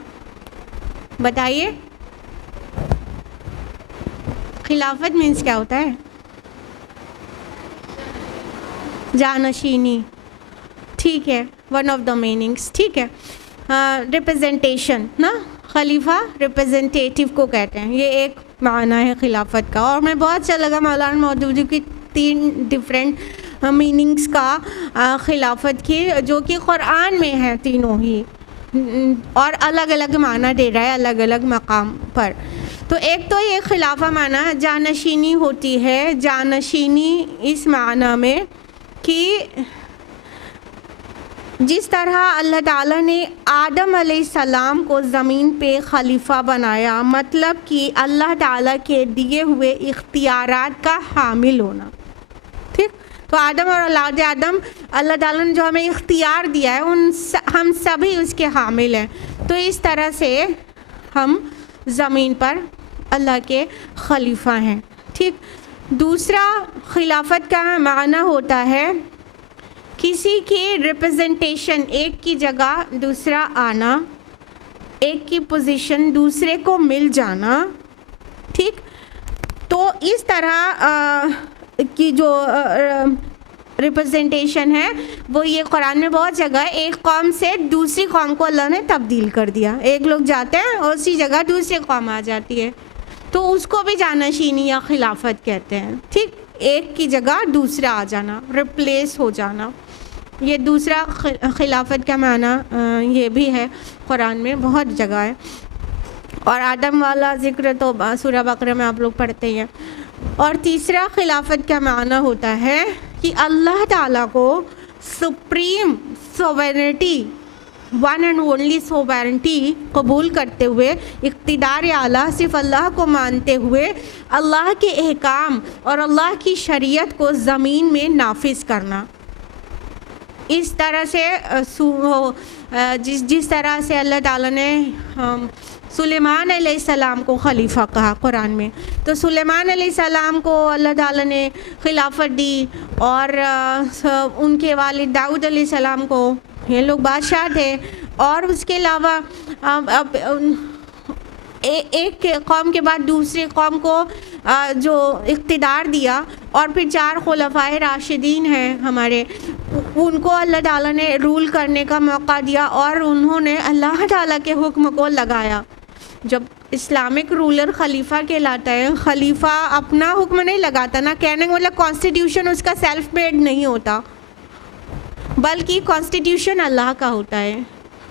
بتائیے، خلافت مینس کیا ہوتا ہے؟ جانشینی، ٹھیک ہے، ون آف دا میننگس، ٹھیک ہے۔ ریپرزنٹیشن نا، خلیفہ ریپرزنٹیٹیو کو کہتے ہیں، یہ ایک معنی ہے خلافت کا۔ اور میں بہت اچھا لگا مولانا مودودی کی 3 ڈفرینٹ میننگس کا خلافت کی، جو کہ قرآن میں ہے تینوں ہی، اور الگ الگ معنی دے رہا ہے الگ الگ مقام پر۔ تو ایک تو یہ خلافہ معنی جانشینی ہوتی ہے، جانشینی اس معنی میں کہ جس طرح اللہ تعالیٰ نے آدم علیہ السلام کو زمین پہ خلیفہ بنایا، مطلب کہ اللہ تعالیٰ کے دیے ہوئے اختیارات کا حامل ہونا، ٹھیک؟ تو آدم اور اولاد آدم، اللہ تعالیٰ نے جو ہمیں اختیار دیا ہے ہم سبھی اس کے حامل ہیں۔ تو اس طرح سے ہم زمین پر اللہ کے خلیفہ ہیں، ٹھیک؟ دوسرا خلافت کا معنی ہوتا ہے کسی کی ریپرزنٹیشن، ایک کی جگہ دوسرا آنا، ایک کی پوزیشن دوسرے کو مل جانا، ٹھیک؟ تو اس طرح کی جو ریپرزنٹیشن ہے وہ یہ قرآن میں بہت جگہ ہے۔ ایک قوم سے دوسری قوم کو اللہ نے تبدیل کر دیا، ایک لوگ جاتے ہیں اور اسی جگہ دوسری قوم آ جاتی ہے، تو اس کو بھی جانشینی یا خلافت کہتے ہیں، ٹھیک؟ ایک کی جگہ دوسرا آ جانا، ریپلیس ہو جانا، یہ دوسرا خلافت کا معنی یہ بھی ہے، قرآن میں بہت جگہ ہے۔ اور آدم والا ذکر تو سورہ بقرہ میں آپ لوگ پڑھتے ہیں۔ اور تیسرا خلافت کا معنی ہوتا ہے کہ اللہ تعالیٰ کو supreme sovereignty, one and only sovereignty قبول کرتے ہوئے، اقتدار اعلیٰ صرف اللہ کو مانتے ہوئے، اللہ کے احکام اور اللہ کی شریعت کو زمین میں نافذ کرنا۔ اس طرح سے جس طرح سے اللہ تعالیٰ نے سلیمان علیہ السلام کو خلیفہ کہا قرآن میں. تو سلیمان علیہ السلام کو اللہ تعالیٰ نے خلافت دی، اور ان کے والد داؤد علیہ السلام کو، یہ لوگ بادشاہ تھے. اور اس کے علاوہ اب ایک قوم کے بعد دوسری قوم کو جو اقتدار دیا، اور پھر 4 خلفائے راشدین ہیں ہمارے، ان کو اللہ تعالیٰ نے رول کرنے کا موقع دیا، اور انہوں نے اللہ تعالیٰ کے حکم کو لگایا. جب اسلامک رولر خلیفہ کہلاتا ہے، خلیفہ اپنا حکم نہیں لگاتا نا، کہنے کا مطلب کانسٹیٹیوشن اس کا سیلف میڈ نہیں ہوتا، بلکہ کانسٹیٹیوشن اللہ کا ہوتا ہے،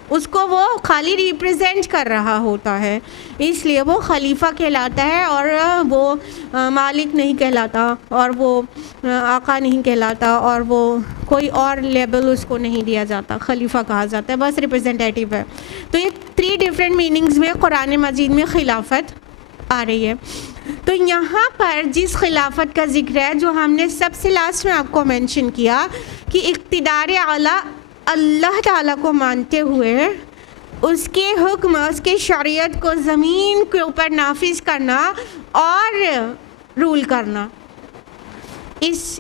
اس کو وہ خالی ریپریزینٹ کر رہا ہوتا ہے، اس لیے وہ خلیفہ کہلاتا ہے، اور وہ مالک نہیں کہلاتا، اور وہ آقا نہیں کہلاتا، اور وہ کوئی اور لیبل اس کو نہیں دیا جاتا، خلیفہ کہا جاتا ہے، بس ریپریزنٹیٹیو ہے. تو یہ 3 ڈفرینٹ میننگز میں قرآن مجید میں خلافت آ رہی ہے. تو یہاں پر جس خلافت کا ذکر ہے، جو ہم نے سب سے لاسٹ میں آپ کو مینشن کیا، کہ اقتدار اعلیٰ اللہ تعالیٰ کو مانتے ہوئے اس کے حکم، اس کے شریعت کو زمین کے اوپر نافذ کرنا اور رول کرنا، اس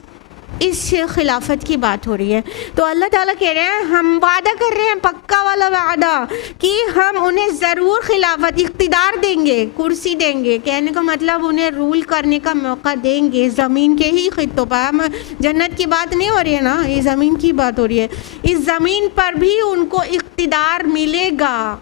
خلافت کی بات ہو رہی ہے. تو اللہ تعالیٰ کہہ رہے ہیں، ہم وعدہ کر رہے ہیں، پکا والا وعدہ، کہ ہم انہیں ضرور خلافت، اقتدار دیں گے، کرسی دیں گے. کہنے کا مطلب انہیں رول کرنے کا موقع دیں گے زمین کے ہی خطوں پر. ہم جنت کی بات نہیں ہو رہی ہے نا، یہ زمین کی بات ہو رہی ہے. اس زمین پر بھی ان کو اقتدار ملے گا،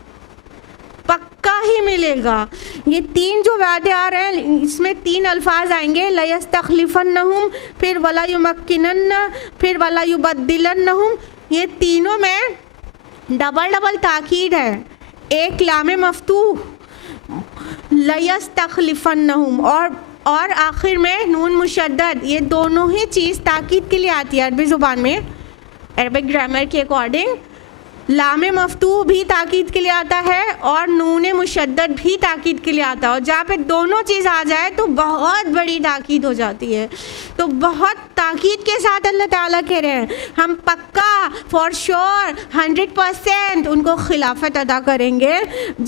پکا ہی ملے گا. یہ 3 جو وعدے آ رہے ہیں، اس میں 3 الفاظ آئیں گے، لَيَسْتَخْلِفَنَّهُمْ، پھر وَلَا يُمَكِّنَنَّ، پھر وَلَا يُبَدِّلَنَّهُمْ. یہ تینوں میں ڈبل تاکید ہے. ایک لام مفتوح لَيَسْتَخْلِفَنَّهُمْ، اور آخر میں نون مشدد. یہ دونوں ہی چیز تاکید کے لیے آتی ہے عربی زبان میں، عربک گرامر کے اکارڈنگ. لام مفتوح بھی تاکید کے لیے آتا ہے، اور نون مشدد بھی تاکید کے لیے آتا ہے، اور جہاں پہ دونوں چیز آ جائے تو بہت بڑی تاکید ہو جاتی ہے. تو بہت تاکید کے ساتھ اللہ تعالیٰ کہہ رہے ہیں، ہم پکا فار شور 100% ان کو خلافت عطا کریں گے،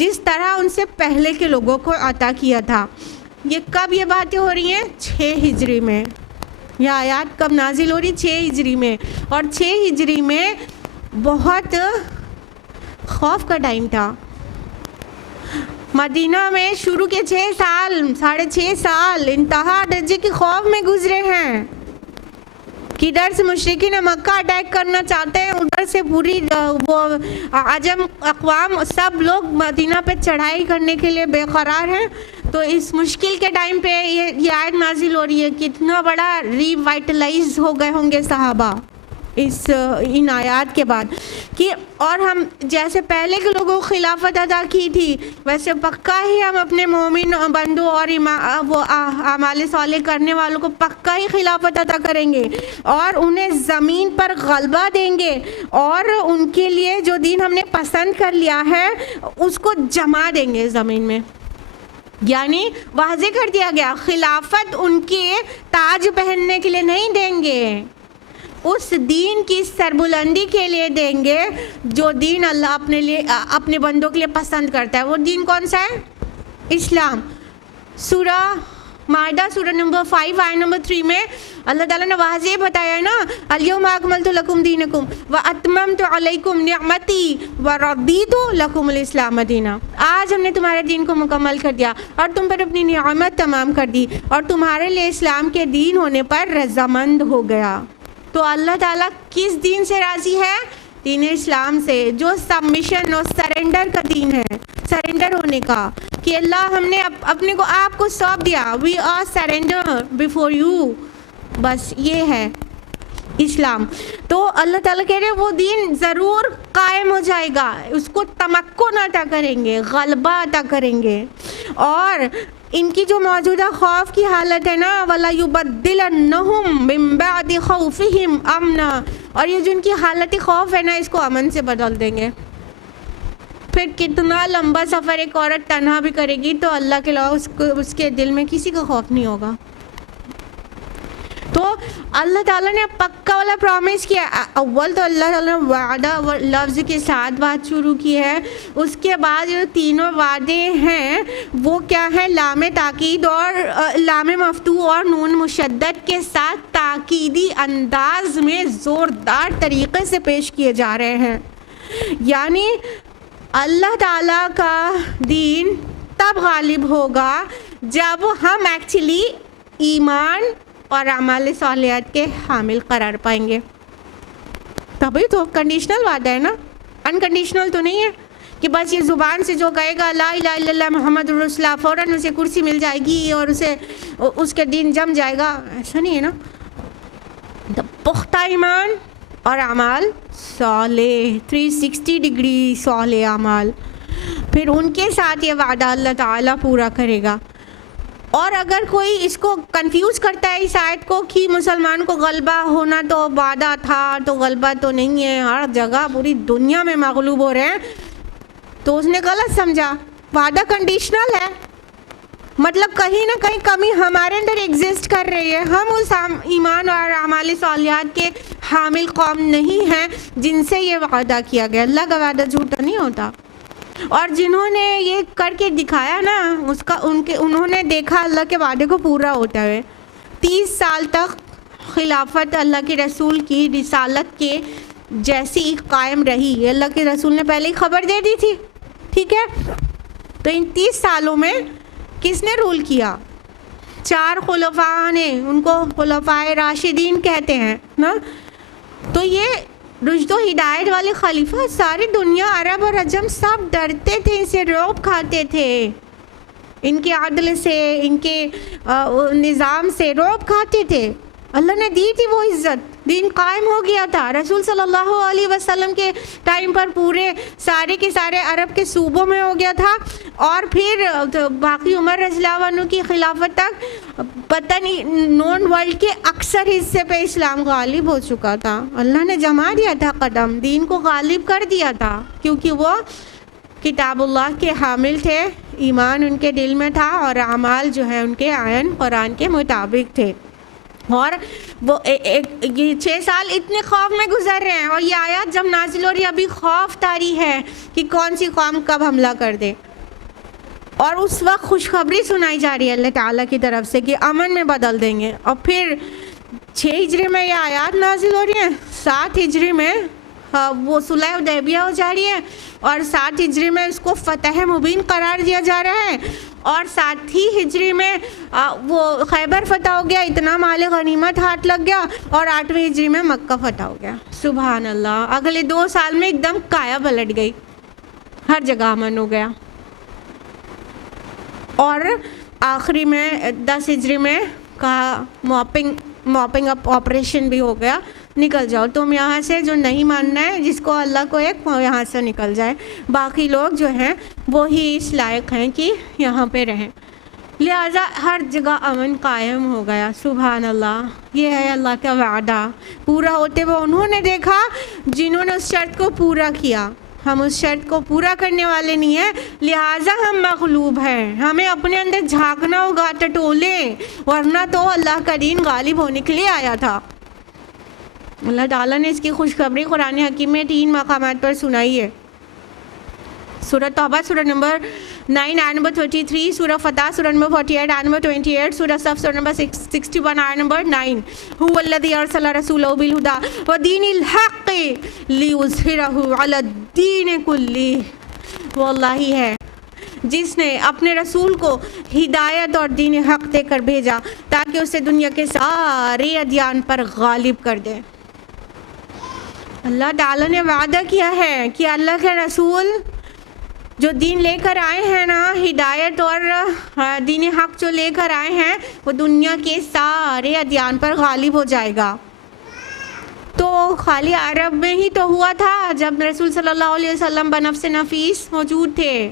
جس طرح ان سے پہلے کے لوگوں کو عطا کیا تھا. یہ کب یہ باتیں ہو رہی ہیں؟ 6 ہجری میں. یہ آیات کب نازل ہو رہی؟ 6 ہجری میں. اور 6 ہجری میں بہت خوف کا ٹائم تھا. مدینہ میں شروع کے 6 سال، 6.5 سال انتہا درجے کے خوف میں گزرے ہیں. کدھر سے مشرکین مکہ اٹیک کرنا چاہتے ہیں، ادھر سے پوری وہ عجم اقوام سب لوگ مدینہ پہ چڑھائی کرنے کے لیے بے قرار ہیں. تو اس مشکل کے ٹائم پہ یہ آیت نازل ہو رہی ہے. کتنا بڑا ریوائٹلائز ہو گئے ہوں گے صحابہ ان آیات کے بعد، کہ اور ہم جیسے پہلے کے لوگوں کو خلافت عطا کی تھی، ویسے پکا ہی ہم اپنے مومن بندوں اور وہ اعمال صالح کرنے والوں کو پکا ہی خلافت عطا کریں گے، اور انہیں زمین پر غلبہ دیں گے، اور ان کے لیے جو دین ہم نے پسند کر لیا ہے اس کو جما دیں گے زمین میں. یعنی واضح کر دیا گیا، خلافت ان کے تاج پہننے کے لیے نہیں دیں گے، اس دین کی سربلندی کے لیے دیں گے جو دین اللہ اپنے بندوں کے لیے پسند کرتا ہے. وہ دین کون سا ہے؟ اسلام. سورہ مائدہ سورہ نمبر 5 آیت نمبر 3 میں اللہ تعالیٰ نے واضح بتایا ہے نا، الیوم اکملت لکم دینکم واتممت علیکم نعمتی ورضیت لکم الاسلام دینا. آج ہم نے تمہارے دین کو مکمل کر دیا اور تم پر اپنی نعمت تمام کر دی، اور تمہارے لیے اسلام کے دین ہونے پر رضامند ہو گیا. تو اللہ تعالیٰ کس دین سے راضی ہے؟ دین اسلام سے، جو سبمیشن اور سرنڈر کا دین ہے، سرنڈر ہونے کا، کہ اللہ ہم نے اپنے کو آپ کو سونپ دیا، we are surrender before you. بس یہ ہے اسلام. تو اللہ تعالیٰ کہہ رہے ہیں وہ دین ضرور قائم ہو جائے گا، اس کو تمکن عطا کریں گے، غلبہ عطا کریں گے. اور ان کی جو موجودہ خوف کی حالت ہے نا، وَلَا يُبَدِّلَنَّهُمْ مِن بَعْدِ خَوْفِهِمْ أَمْنًا، اور یہ جو ان کی حالت خوف ہے نا، اس کو امن سے بدل دیں گے. پھر کتنا لمبا سفر ایک عورت تنہا بھی کرے گی تو اللہ کے علاوہ اس کے دل میں کسی کا خوف نہیں ہوگا. تو اللہ تعالیٰ نے پکا والا پرومس کیا. اول تو اللہ تعالیٰ نے وعدہ لفظ کے ساتھ بات شروع کی ہے, اس کے بعد جو تینوں وعدے ہیں وہ کیا ہے, لام تاکید اور لام مفتوح اور نون مشدد کے ساتھ تاکیدی انداز میں زوردار طریقے سے پیش کیے جا رہے ہیں. یعنی اللہ تعالیٰ کا دین تب غالب ہوگا جب ہم ایکچولی ایمان اور اعمال صالحات کے حامل قرار پائیں گے. تبھی تو کنڈیشنل وعدہ ہے نا, انکنڈیشنل تو نہیں ہے کہ بس یہ زبان سے جو کہے گا لا الہ الا اللہ محمد رسول اللہ فوراً اسے کرسی مل جائے گی اور اس کے دین جم جائے گا. ایسا نہیں ہے نا. پختہ ایمان اور اعمال صالح 360 ڈگری صالح اعمال, پھر ان کے ساتھ یہ وعدہ اللہ تعالیٰ پورا کرے گا. اور اگر کوئی اس کو کنفیوز کرتا ہے اس آیت کو کہ مسلمان کو غلبہ ہونا تو وعدہ تھا تو غلبہ تو نہیں ہے, ہر جگہ پوری دنیا میں مغلوب ہو رہے ہیں, تو اس نے غلط سمجھا. وعدہ کنڈیشنل ہے, مطلب کہیں نہ کہیں کمی ہمارے اندر ایگزسٹ کر رہی ہے. ہم اس ایمان اور اعمال صالحات کے حامل قوم نہیں ہیں جن سے یہ وعدہ کیا گیا. اللہ کا وعدہ جھوٹا نہیں ہوتا. اور جنہوں نے یہ کر کے دکھایا نا انہوں نے دیکھا اللہ کے وعدے کو پورا ہوتا ہے. 30 سال تک خلافت اللہ کے رسول کی رسالت کے جیسی قائم رہی. اللہ کے رسول نے پہلے ہی خبر دے دی تھی, ٹھیک ہے. تو ان 30 سالوں میں کس نے رول کیا؟ 4 خلفاء نے, ان کو خلفائے راشدین کہتے ہیں نا. تو یہ رشد و ہدایت والے خلیفہ ساری دنیا عرب اور عجم سب ڈرتے تھے, اسے رعب کھاتے تھے, ان کے عدل سے, ان کے نظام سے رعب کھاتے تھے. اللہ نے دی تھی وہ عزت, دین قائم ہو گیا تھا. رسول صلی اللہ علیہ وسلم کے ٹائم پر پورے سارے کے سارے عرب کے صوبوں میں ہو گیا تھا, اور پھر باقی عمر رضی اللہ عنہ کی خلافت تک پتہ نہیں نون ورلڈ کے اکثر حصے پہ اسلام غالب ہو چکا تھا. اللہ نے جما دیا تھا قدم, دین کو غالب کر دیا تھا, کیونکہ وہ کتاب اللہ کے حامل تھے, ایمان ان کے دل میں تھا, اور اعمال جو ہے ان کے عین قرآن کے مطابق تھے. اور وہ 6 سال اتنے خوف میں گزر رہے ہیں, اور یہ آیات جب نازل ہو رہی ہے ابھی خوف طاری ہے کہ کون سی قوم کب حملہ کر دے. اور اس وقت خوشخبری سنائی جا رہی ہے اللہ تعالیٰ کی طرف سے کہ امن میں بدل دیں گے. اور پھر 6 ہجری میں یہ آیات نازل ہو رہی ہیں, 7 ہجری میں وہ صلح حدیبیہ ہو جا رہی ہے, اور 7 ہجری میں اس کو فتح مبین قرار دیا جا رہا ہے, اور 7 ہی ہجری میں وہ خیبر فتح ہو گیا, اتنا مال غنیمت ہاتھ لگ گیا, اور 8ویں ہجری میں مکہ فتح ہو گیا. سبحان اللہ. اگلے 2 سال میں ایک دم کایا پلٹ گئی, ہر جگہ امن ہو گیا. اور آخری میں 10 ہجری میں کہا موپنگ اپ آپریشن بھی ہو گیا, نکل جاؤ تم یہاں سے, جو نہیں ماننا ہے جس کو اللہ کو ایک یہاں سے نکل جائے, باقی لوگ جو ہیں وہی اس لائق ہیں کہ یہاں پہ رہیں. لہٰذا ہر جگہ امن قائم ہو گیا. سبحان اللہ. یہ ہے اللہ کا وعدہ پورا ہوتے ہوئے انہوں نے دیکھا جنہوں نے اس شرط کو پورا کیا. ہم اس شرط کو پورا کرنے والے نہیں ہیں, لہٰذا ہم مغلوب ہیں. ہمیں اپنے اندر جھانکنا ہوگا ٹٹولے, ورنہ تو اللہ کا دین غالب ہونے کے لیے آیا تھا. اللہ تعالیٰ نے اس کی خوشخبری قرآن حکیم میں 3 مقامات پر سنائی ہے. سورہ توبہ سورہ نمبر 9 آیت نمبر 33, سورہ فتح سورہ نمبر 48 آیت نمبر 28, سورہ صف سورہ نمبر 61 آیت نمبر 9. هو الذی ارسل رسولہ بالہدی ودین الحق لیظہرہ علی الدین کلہ. وہ اللہ ہی ہے جس نے اپنے رسول کو ہدایت اور دین حق دے کر بھیجا تاکہ اسے دنیا کے سارے ادیان پر غالب کر دے. اللہ تعالیٰ نے وعدہ کیا ہے کہ اللہ کے رسول جو دین لے کر آئے ہیں نا, ہدایت اور دین حق جو لے کر آئے ہیں, وہ دنیا کے سارے ادیان پر غالب ہو جائے گا. تو خالی عرب میں ہی تو ہوا تھا جب رسول صلی اللہ علیہ وسلم بنفس نفیس موجود تھے.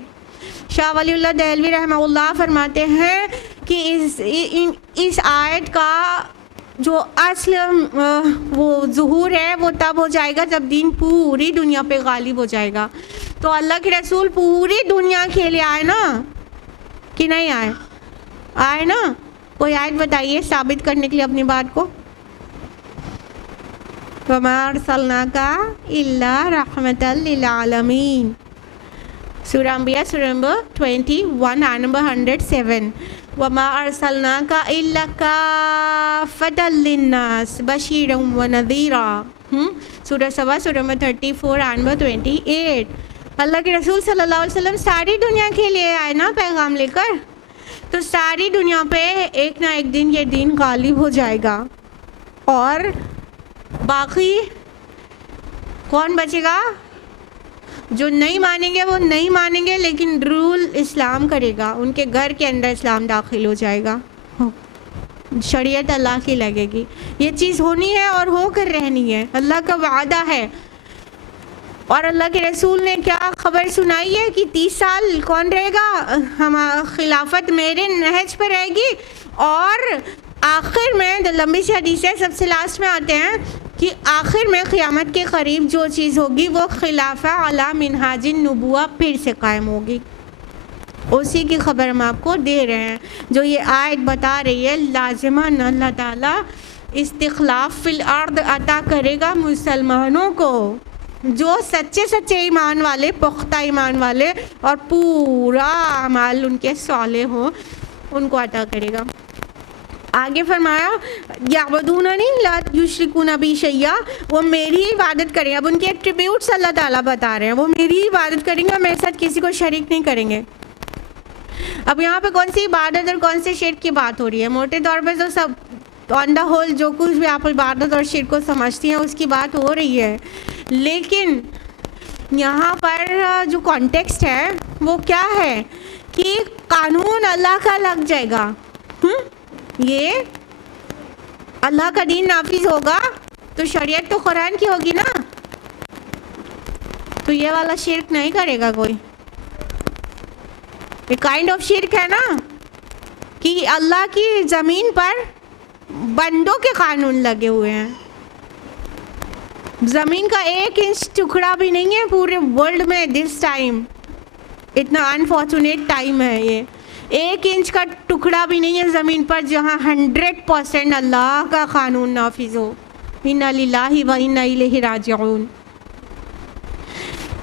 شاہ ولی اللہ دہلوی رحمہ اللہ فرماتے ہیں کہ اس آیت کا جو اصل وہ ظہور ہے وہ تب ہو جائے گا جب دین پوری دنیا پہ غالب ہو جائے گا. تو اللہ کے رسول پوری دنیا کے لیے آئے نا کہ نہیں آئے؟ آئے نا. کوئی آیت بتائیے ثابت کرنے کے لیے اپنی بات کو. وما ارسلناکا الا رحمۃ للعالمین. سورہ انبیاء سورہ نمبر 21 آیت نمبر 107. وما ارسلناکا الا کافۃ للناس بشیرا ونذیرا. سورہ سبا سورہ نمبر 34 آیت نمبر 28. اللہ کے رسول صلی اللہ علیہ وسلم ساری دنیا کے لیے آئے نا پیغام لے کر، تو ساری دنیا پہ ایک نہ ایک دن یہ دین غالب ہو جائے گا، اور باقی کون بچے گا؟ جو نہیں مانیں گے وہ نہیں مانیں گے، لیکن رول اسلام کرے گا، ان کے گھر کے اندر اسلام داخل ہو جائے گا، شریعت اللہ کی لگے گی. یہ چیز ہونی ہے اور ہو کر رہنی ہے، اللہ کا وعدہ ہے. اور اللہ کے رسول نے کیا خبر سنائی ہے کہ 30 سال کون رہے گا؟ خلافت میرے نہج پہ رہے گی. اور آخر میں لمبی سی حدیثیں سب سے لاسٹ میں آتے ہیں کہ آخر میں قیامت کے قریب جو چیز ہوگی وہ خلافہ علی منہاج النبوہ پھر سے قائم ہوگی. اسی کی خبر ہم آپ کو دے رہے ہیں. جو یہ آیت بتا رہی ہے لازماً اللہ تعالیٰ استخلاف فی الارض عطا کرے گا مسلمانوں کو، جو سچے ایمان والے، پختہ ایمان والے اور پورا اعمال ان کے صالح ہوں، ان کو عطا کرے گا. آگے فرمایا یعبدوننی لا یشرکون بی شیئا، وہ میری عبادت کریں. اب ان کے ایٹریبیوٹس اللہ تعالیٰ بتا رہے ہیں، وہ میری عبادت کریں گے اور میرے ساتھ کسی کو شریک نہیں کریں گے. اب یہاں پہ کون سی عبادت اور کون سے شرک کی بات ہو رہی ہے؟ موٹے طور پہ تو سب آن دا ہول جو کچھ بھی آپ عبادت اور شرک کو سمجھتی ہیں اس کی بات ہو رہی ہے، لیکن یہاں پر جو کانٹیکسٹ ہے وہ کیا ہے کہ قانون اللہ کا لگ جائے گا. یہ اللہ کا دین نافذ ہوگا تو شریعت تو قرآن کی ہوگی نا، تو یہ والا شرک نہیں کرے گا کوئی. یہ کائنڈ آف شرک ہے نا کہ اللہ کی زمین پر بندوں کے قانون لگے ہوئے ہیں. زمین کا 1 انچ ٹکڑا بھی نہیں ہے پورے ورلڈ میں. دس ٹائم اتنا انفارچونیٹ ٹائم ہے، یہ 1 انچ کا ٹکڑا بھی نہیں ہے زمین پر جہاں 100% اللہ کا قانون نافذ ہو. انا للہ و انا الیہ راجعون.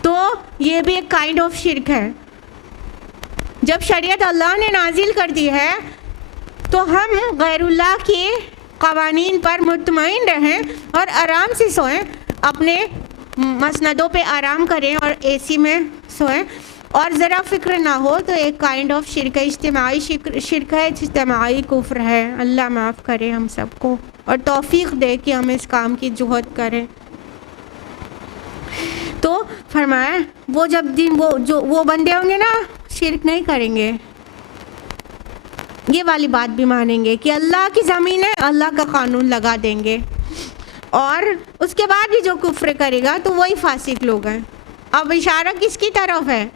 تو یہ بھی ایک کائنڈ آف شرک ہے. جب شریعت اللہ نے نازل کر دی ہے تو ہم غیر اللہ کے قوانین پر مطمئن رہیں اور آرام سے سوئیں، اپنے مسندوں پہ آرام کریں اور اے سی میں سوئیں، اور ذرا فکر نہ ہو تو ایک کائنڈ آف شرک ہے، اجتماعی شرک ہے، اجتماعی کفر ہے. اللہ معاف کرے ہم سب کو اور توفیق دے کہ ہم اس کام کی جہد کریں. تو فرمایا وہ جب دن وہ بندے ہوں گے نا شرک نہیں کریں گے، یہ والی بات بھی مانیں گے کہ اللہ کی زمین ہے، اللہ کا قانون لگا دیں گے. اور اس کے بعد بھی جو کفر کرے گا تو وہی فاسق لوگ ہیں. اب اشارہ کس کی طرف ہے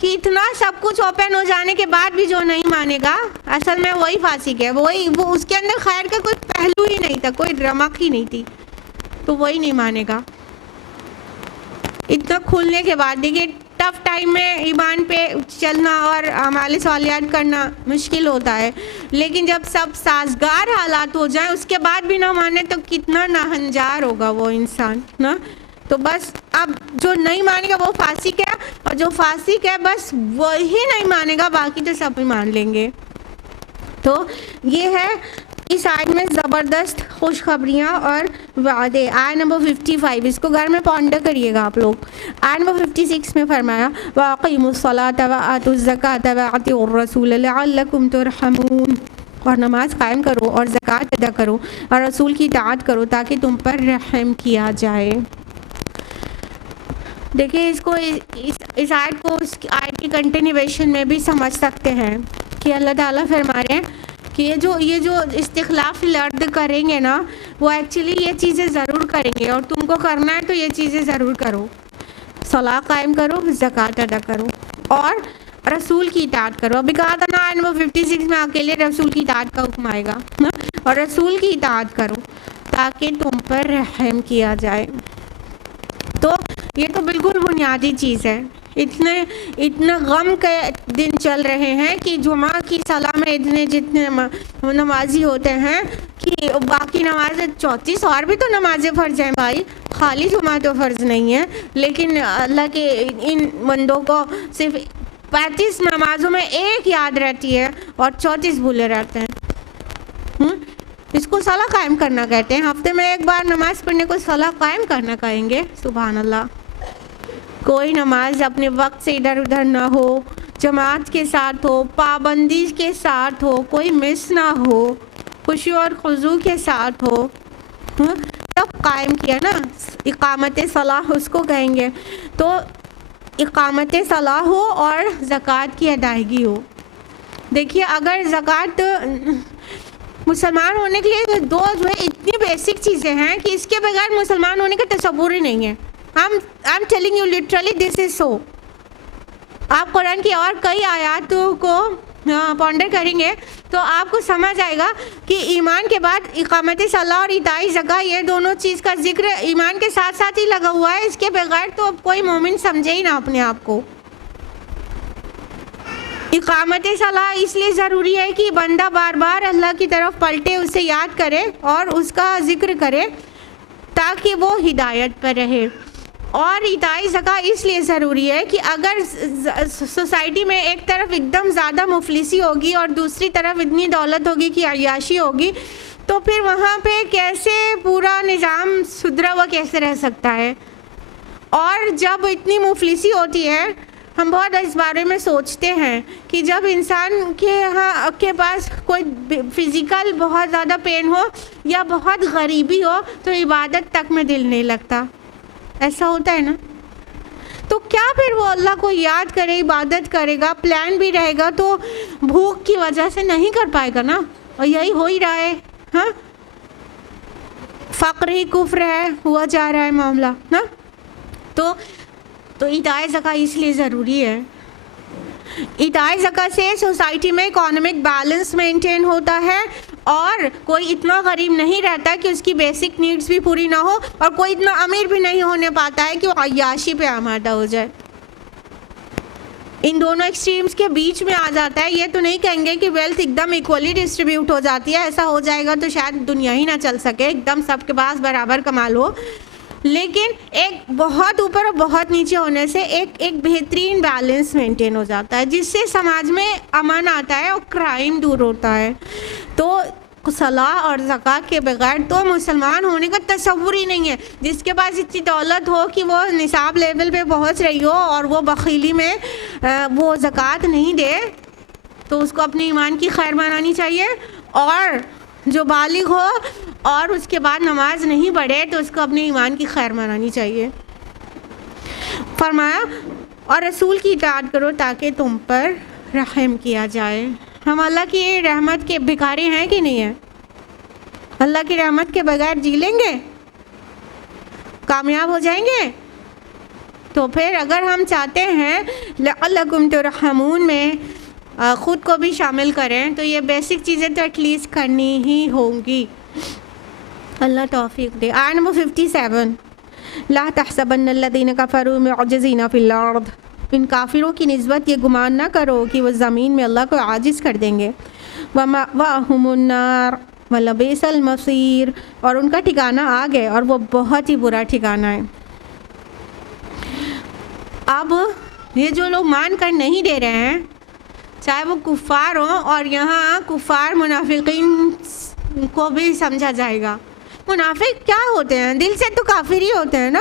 کہ اتنا سب کچھ اوپن ہو جانے کے بعد بھی جو نہیں مانے گا اصل میں وہی فاسق ہے. وہ اس کے اندر خیر کا کوئی پہلو ہی نہیں تھا، کوئی رمق ہی نہیں تھی، تو وہی نہیں مانے گا. اتنا کھلنے کے بعد دیکھیے ٹف ٹائم میں ایمان پہ چلنا اور اعمال صالحات کرنا مشکل ہوتا ہے، لیکن جب سب سازگار حالات ہو جائیں اس کے بعد بھی نہ مانے تو کتنا ناہنجار ہوگا وہ انسان نا. تو بس اب جو نہیں مانے گا وہ فاسق ہے، اور جو فاسق ہے بس وہی نہیں مانے گا، باقی تو سب مان لیں گے. تو یہ ہے اس آیت میں زبردست خوشخبریاں اور وعدے. آیت نمبر 55 اس کو گھر میں پونڈر کریے گا آپ لوگ. آیت نمبر 56 میں فرمایا وَأَقِيمُوا الصَّلَاةَ وَآتُوا الزَّكَاةَ وَأَطِيعُوا الرَّسُولَ لَعَلَّكُمْ تُرْحَمُونَ. اور نماز قائم کرو اور زکوٰۃ ادا کرو اور رسول کی اطاعت کرو تاکہ تم پر رحم کیا جائے. دیکھیں اس کو اس آیت کو اس آیت کی کنٹینیویشن میں بھی سمجھ سکتے ہیں کہ اللہ تعالیٰ فرما رہے ہیں کہ یہ جو استخلاف الارض کریں گے نا وہ ایکچولی یہ چیزیں ضرور کریں گے، اور تم کو کرنا ہے تو یہ چیزیں ضرور کرو. صلاۃ قائم کرو، زکوٰۃ ادا کرو اور رسول کی اطاعت کرو. ابھی کہا تھا نا آیت نمبر 56 میں اکیلے رسول کی اطاعت کا حکم آئے گا، اور رسول کی اطاعت کرو تاکہ تم پر رحم کیا جائے. تو یہ تو بالکل بنیادی چیز ہے. اتنے غم کے دن چل رہے ہیں کہ جمعہ کی صلاح میں جتنے نمازی ہوتے ہیں کہ باقی نمازیں 34 اور بھی تو نمازیں فرض ہیں بھائی، خالی جمعہ تو فرض نہیں ہے، لیکن اللہ کے ان بندوں کو صرف 35 نمازوں میں ایک یاد رہتی ہے اور 34 بھولے رہتے ہیں۔ اس کو صلاح قائم کرنا کہتے ہیں، ہفتے میں ایک بار نماز پڑھنے کو صلاح قائم کرنا کہیں گے۔ سبحان اللہ۔ کوئی نماز اپنے وقت سے ادھر ادھر نہ ہو، جماعت کے ساتھ ہو، پابندی کے ساتھ ہو، کوئی مس نہ ہو، خشوع اور خضوع کے ساتھ ہو، تب قائم کیا نا، اقامت صلاح اس کو کہیں گے۔ تو اقامت صلاح ہو اور زکوٰۃ کی ادائیگی ہو۔ دیکھیے اگر زکوٰۃ مسلمان ہونے کے لیے دو جو ہے اتنی بیسک چیزیں ہیں کہ اس کے بغیر مسلمان ہونے کا تصور ہی نہیں ہے۔ I'm telling you literally this is so۔ آپ قرآن کی اور کئی آیاتوں کو پونڈر کریں گے تو آپ کو سمجھ آئے گا کہ ایمان کے بعد اقامت صلاح اور ایتاء زکوٰۃ یہ دونوں چیز کا ذکر ایمان کے ساتھ ساتھ ہی لگا ہوا ہے۔ اس کے بغیر تو کوئی مومن سمجھے ہی نہ اپنے آپ کو۔ اقامت صلاح اس لیے ضروری ہے کہ بندہ بار بار اللہ کی طرف پلٹے، اسے یاد کرے اور اس کا ذکر کرے تاکہ وہ ہدایت پر رہے۔ اور ایتاء زکوٰۃ اس لیے ضروری ہے کہ اگر سوسائٹی میں ایک طرف ایک دم زیادہ مفلسی ہوگی اور دوسری طرف اتنی دولت ہوگی کہ عیاشی ہوگی تو پھر وہاں پہ کیسے پورا نظام سدھرا ہوا کیسے رہ سکتا ہے؟ اور جب اتنی مفلسی ہوتی ہے، ہم بہت اس بارے میں سوچتے ہیں کہ جب انسان کے پاس کوئی فزیکل بہت زیادہ پین ہو یا بہت غریبی ہو تو عبادت تک میں دل نہیں لگتا، ایسا ہوتا ہے نا؟ تو کیا پھر وہ اللہ کو یاد کرے، عبادت کرے گا، پلان بھی رہے گا تو بھوک کی وجہ سے نہیں کر پائے گا نا؟ اور یہی ہو ہی رہا ہے، ہاں، فقر ہی کفر ہے، ہوا جا رہا ہے معاملہ نا۔ تو ایتاء زکوٰۃ اس لیے ضروری ہے۔ ایتاء زکوٰۃ سے سوسائٹی میں اکانومک بیلنس مینٹین ہوتا ہے اور کوئی اتنا غریب نہیں رہتا کہ اس کی بیسک نیڈز بھی پوری نہ ہو، اور کوئی اتنا امیر بھی نہیں ہونے پاتا ہے کہ وہ عیاشی پہ آمادہ ہو جائے۔ ان دونوں ایکسٹریمز کے بیچ میں آ جاتا ہے۔ یہ تو نہیں کہیں گے کہ ویلتھ ایک دم ایکولی ڈسٹریبیوٹ ہو جاتی ہے، ایسا ہو جائے گا تو شاید دنیا ہی نہ چل سکے، ایک دم سب کے پاس برابر کمال ہو، لیکن ایک بہت اوپر اور بہت نیچے ہونے سے ایک بہترین بیلنس مینٹین ہو جاتا ہے، جس سے سماج میں امن آتا ہے اور کرائم دور ہوتا ہے۔ تو صلاح اور زکوٰۃ کے بغیر تو مسلمان ہونے کا تصور ہی نہیں ہے۔ جس کے پاس اتنی دولت ہو کہ وہ نصاب لیول پہ پہنچ رہی ہو اور وہ بخیلی میں وہ زکوٰۃ نہیں دے تو اس کو اپنے ایمان کی خیر منانی چاہیے، اور جو بالغ ہو اور اس کے بعد نماز نہیں پڑھے تو اس کو اپنے ایمان کی خیر منانی چاہیے۔ فرمایا اور رسول کی اطاعت کرو تاکہ تم پر رحم کیا جائے۔ ہم اللہ کی رحمت کے بھکاری ہیں کہ نہیں ہیں؟ اللہ کی رحمت کے بغیر جی لیں گے؟ کامیاب ہو جائیں گے؟ تو پھر اگر ہم چاہتے ہیں لعلکم ترحمون میں خود کو بھی شامل کریں تو یہ بیسک چیزیں تو ایٹ لیسٹ کرنی ہی ہوں گی۔ اللہ توفیق دے۔ آیت نمبر 57، لا تحسبن الذین کفروا معجزین فی الارض، ان کافروں کی نسبت یہ گمان نہ کرو کہ وہ زمین میں اللہ کو عاجز کر دیں گے۔ ومأواہم النار ولبئس المصیر، اور ان کا ٹھکانہ آگ ہے اور وہ بہت ہی برا ٹھکانہ ہے۔ اب یہ جو لوگ مان کر نہیں دے رہے ہیں، چاہے وہ کفار ہوں، اور یہاں کفار منافقین کو بھی سمجھا جائے گا۔ منافق کیا ہوتے ہیں؟ دل سے تو کافر ہی ہوتے ہیں نا۔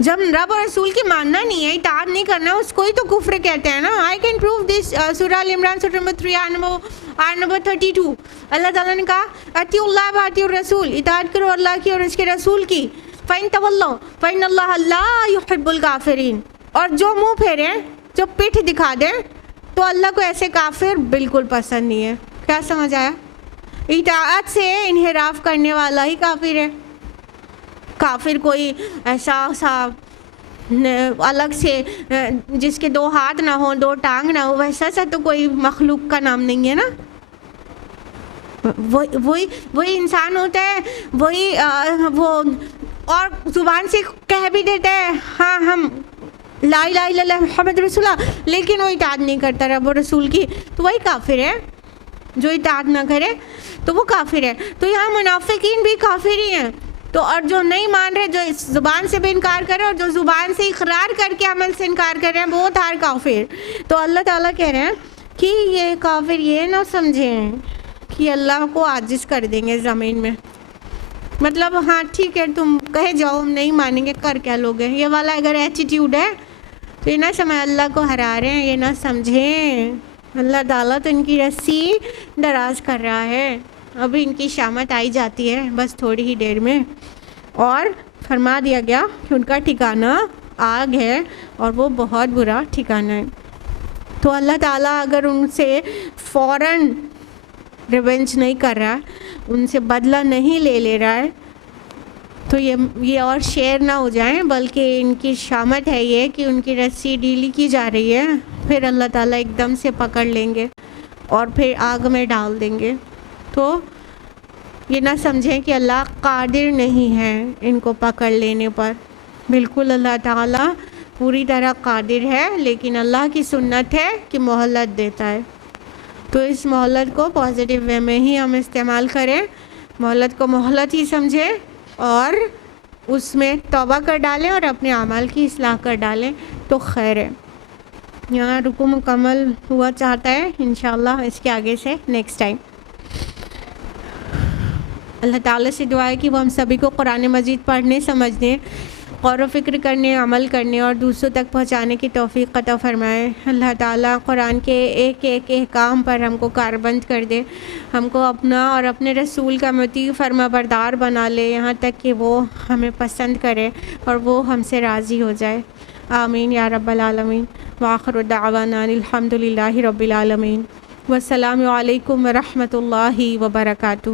جب رب اور رسول کی ماننا نہیں ہے، اطاعت نہیں کرنا، اس کو ہی تو کفر کہتے ہیں نا۔ آئی کین پروو دس، سورہ ال عمران سورہ نمبر 3 آیت نمبر 32۔ اللہ تعالیٰ نے کہا اطیعوا اللہ واطیعوا الرسول، اطاعت کرو اللہ کی اور اس کے رسول کی۔ فَإِن تَوَلَّوْا فَإِنَّ اللَّهَ لَا يُحِبُّ الْكَافِرِينَ، اور جو منہ پھیریں، جو پیٹھ دکھا دیں، تو اللہ کو ایسے کافر بالکل پسند نہیں ہے۔ کیا سمجھ آیا؟ اطاعت سے انحراف کرنے والا ہی کافر ہے۔ کافر کوئی ایسا سا الگ سے جس کے 2 ہاتھ نہ ہوں، 2 ٹانگ نہ ہو، ویسا سا تو کوئی مخلوق کا نام نہیں ہے نا۔ وہی انسان ہوتا ہے، وہی وہ، اور زبان سے کہہ بھی دیتا ہے ہاں ہم لا الہ الا اللہ محمد رسول اللہ، لیکن وہ اطاعت نہیں کرتا رب و رسول کی، تو وہی کافر ہے. جو اطاعت نہ کرے تو وہ کافر ہے. تو یہاں منافقین بھی کافر ہی ہیں. تو اور جو نہیں مان رہے، جو اس زبان سے بھی انکار کر رہے ہیں اور جو زبان سے اقرار کر کے عمل سے انکار کر رہے ہیں، وہ تھار کافر. تو اللہ تعالیٰ کہہ رہے ہیں کہ یہ کافر یہ نہ سمجھیں کہ اللہ کو عاجز کر دیں گے زمین میں. مطلب ہاں ٹھیک ہے تم کہے جاؤ ہم نہیں مانیں گے، کر کیا لوگ ہیں، یہ والا اگر ایٹیٹیوڈ ہے تو یہ نہ سمجھ اللہ کو ہرا رہے ہیں، یہ نہ سمجھیں اللہ تعالیٰ تو ان کی رسی دراز کر رہا ہے. ابھی ان کی شامت آئی جاتی ہے بس تھوڑی ہی دیر میں، اور فرما دیا گیا کہ ان کا ٹھکانہ آگ ہے اور وہ بہت برا ٹھکانہ ہے. تو اللہ تعالیٰ اگر ان سے فوراً ریونج نہیں کر رہا ہے، ان سے بدلہ نہیں لے رہا ہے، تو یہ اور شیر نہ ہو جائیں، بلکہ ان کی شامت ہے یہ کہ ان کی رسی ڈھیلی کی جا رہی ہے، پھر اللہ تعالیٰ ایک دم سے پکڑ لیں گے اور پھر آگ میں ڈال دیں گے. تو یہ نہ سمجھیں کہ اللہ قادر نہیں ہے ان کو پکڑ لینے پر. بالکل اللہ تعالیٰ پوری طرح قادر ہے، لیکن اللہ کی سنت ہے کہ مہلت دیتا ہے. تو اس مہلت کو پازیٹیو وے میں ہی ہم استعمال کریں، مہلت کو مہلت ہی سمجھیں اور اس میں توبہ کر ڈالیں اور اپنے اعمال کی اصلاح کر ڈالیں تو خیر ہے. یہاں رکوع مکمل ہوا چاہتا ہے انشاءاللہ، اس کے آگے سے نیکسٹ ٹائم. اللہ تعالیٰ سے دعا ہے کہ وہ ہم سبھی کو قرآن مجید پڑھنے، سمجھنے، غور و فکر کرنے، عمل کرنے اور دوسروں تک پہنچانے کی توفیق عطا فرمائے. اللہ تعالیٰ قرآن کے ایک ایک احکام پر ہم کو کاربند کر دے، ہم کو اپنا اور اپنے رسول کا مطیع فرما بردار بنا لے، یہاں تک کہ وہ ہمیں پسند کرے اور وہ ہم سے راضی ہو جائے. آمین یا رب العالمین. وآخر دعوانا الحمد للہ رب العالمین. والسلام علیکم ورحمۃ اللہ وبرکاتہ.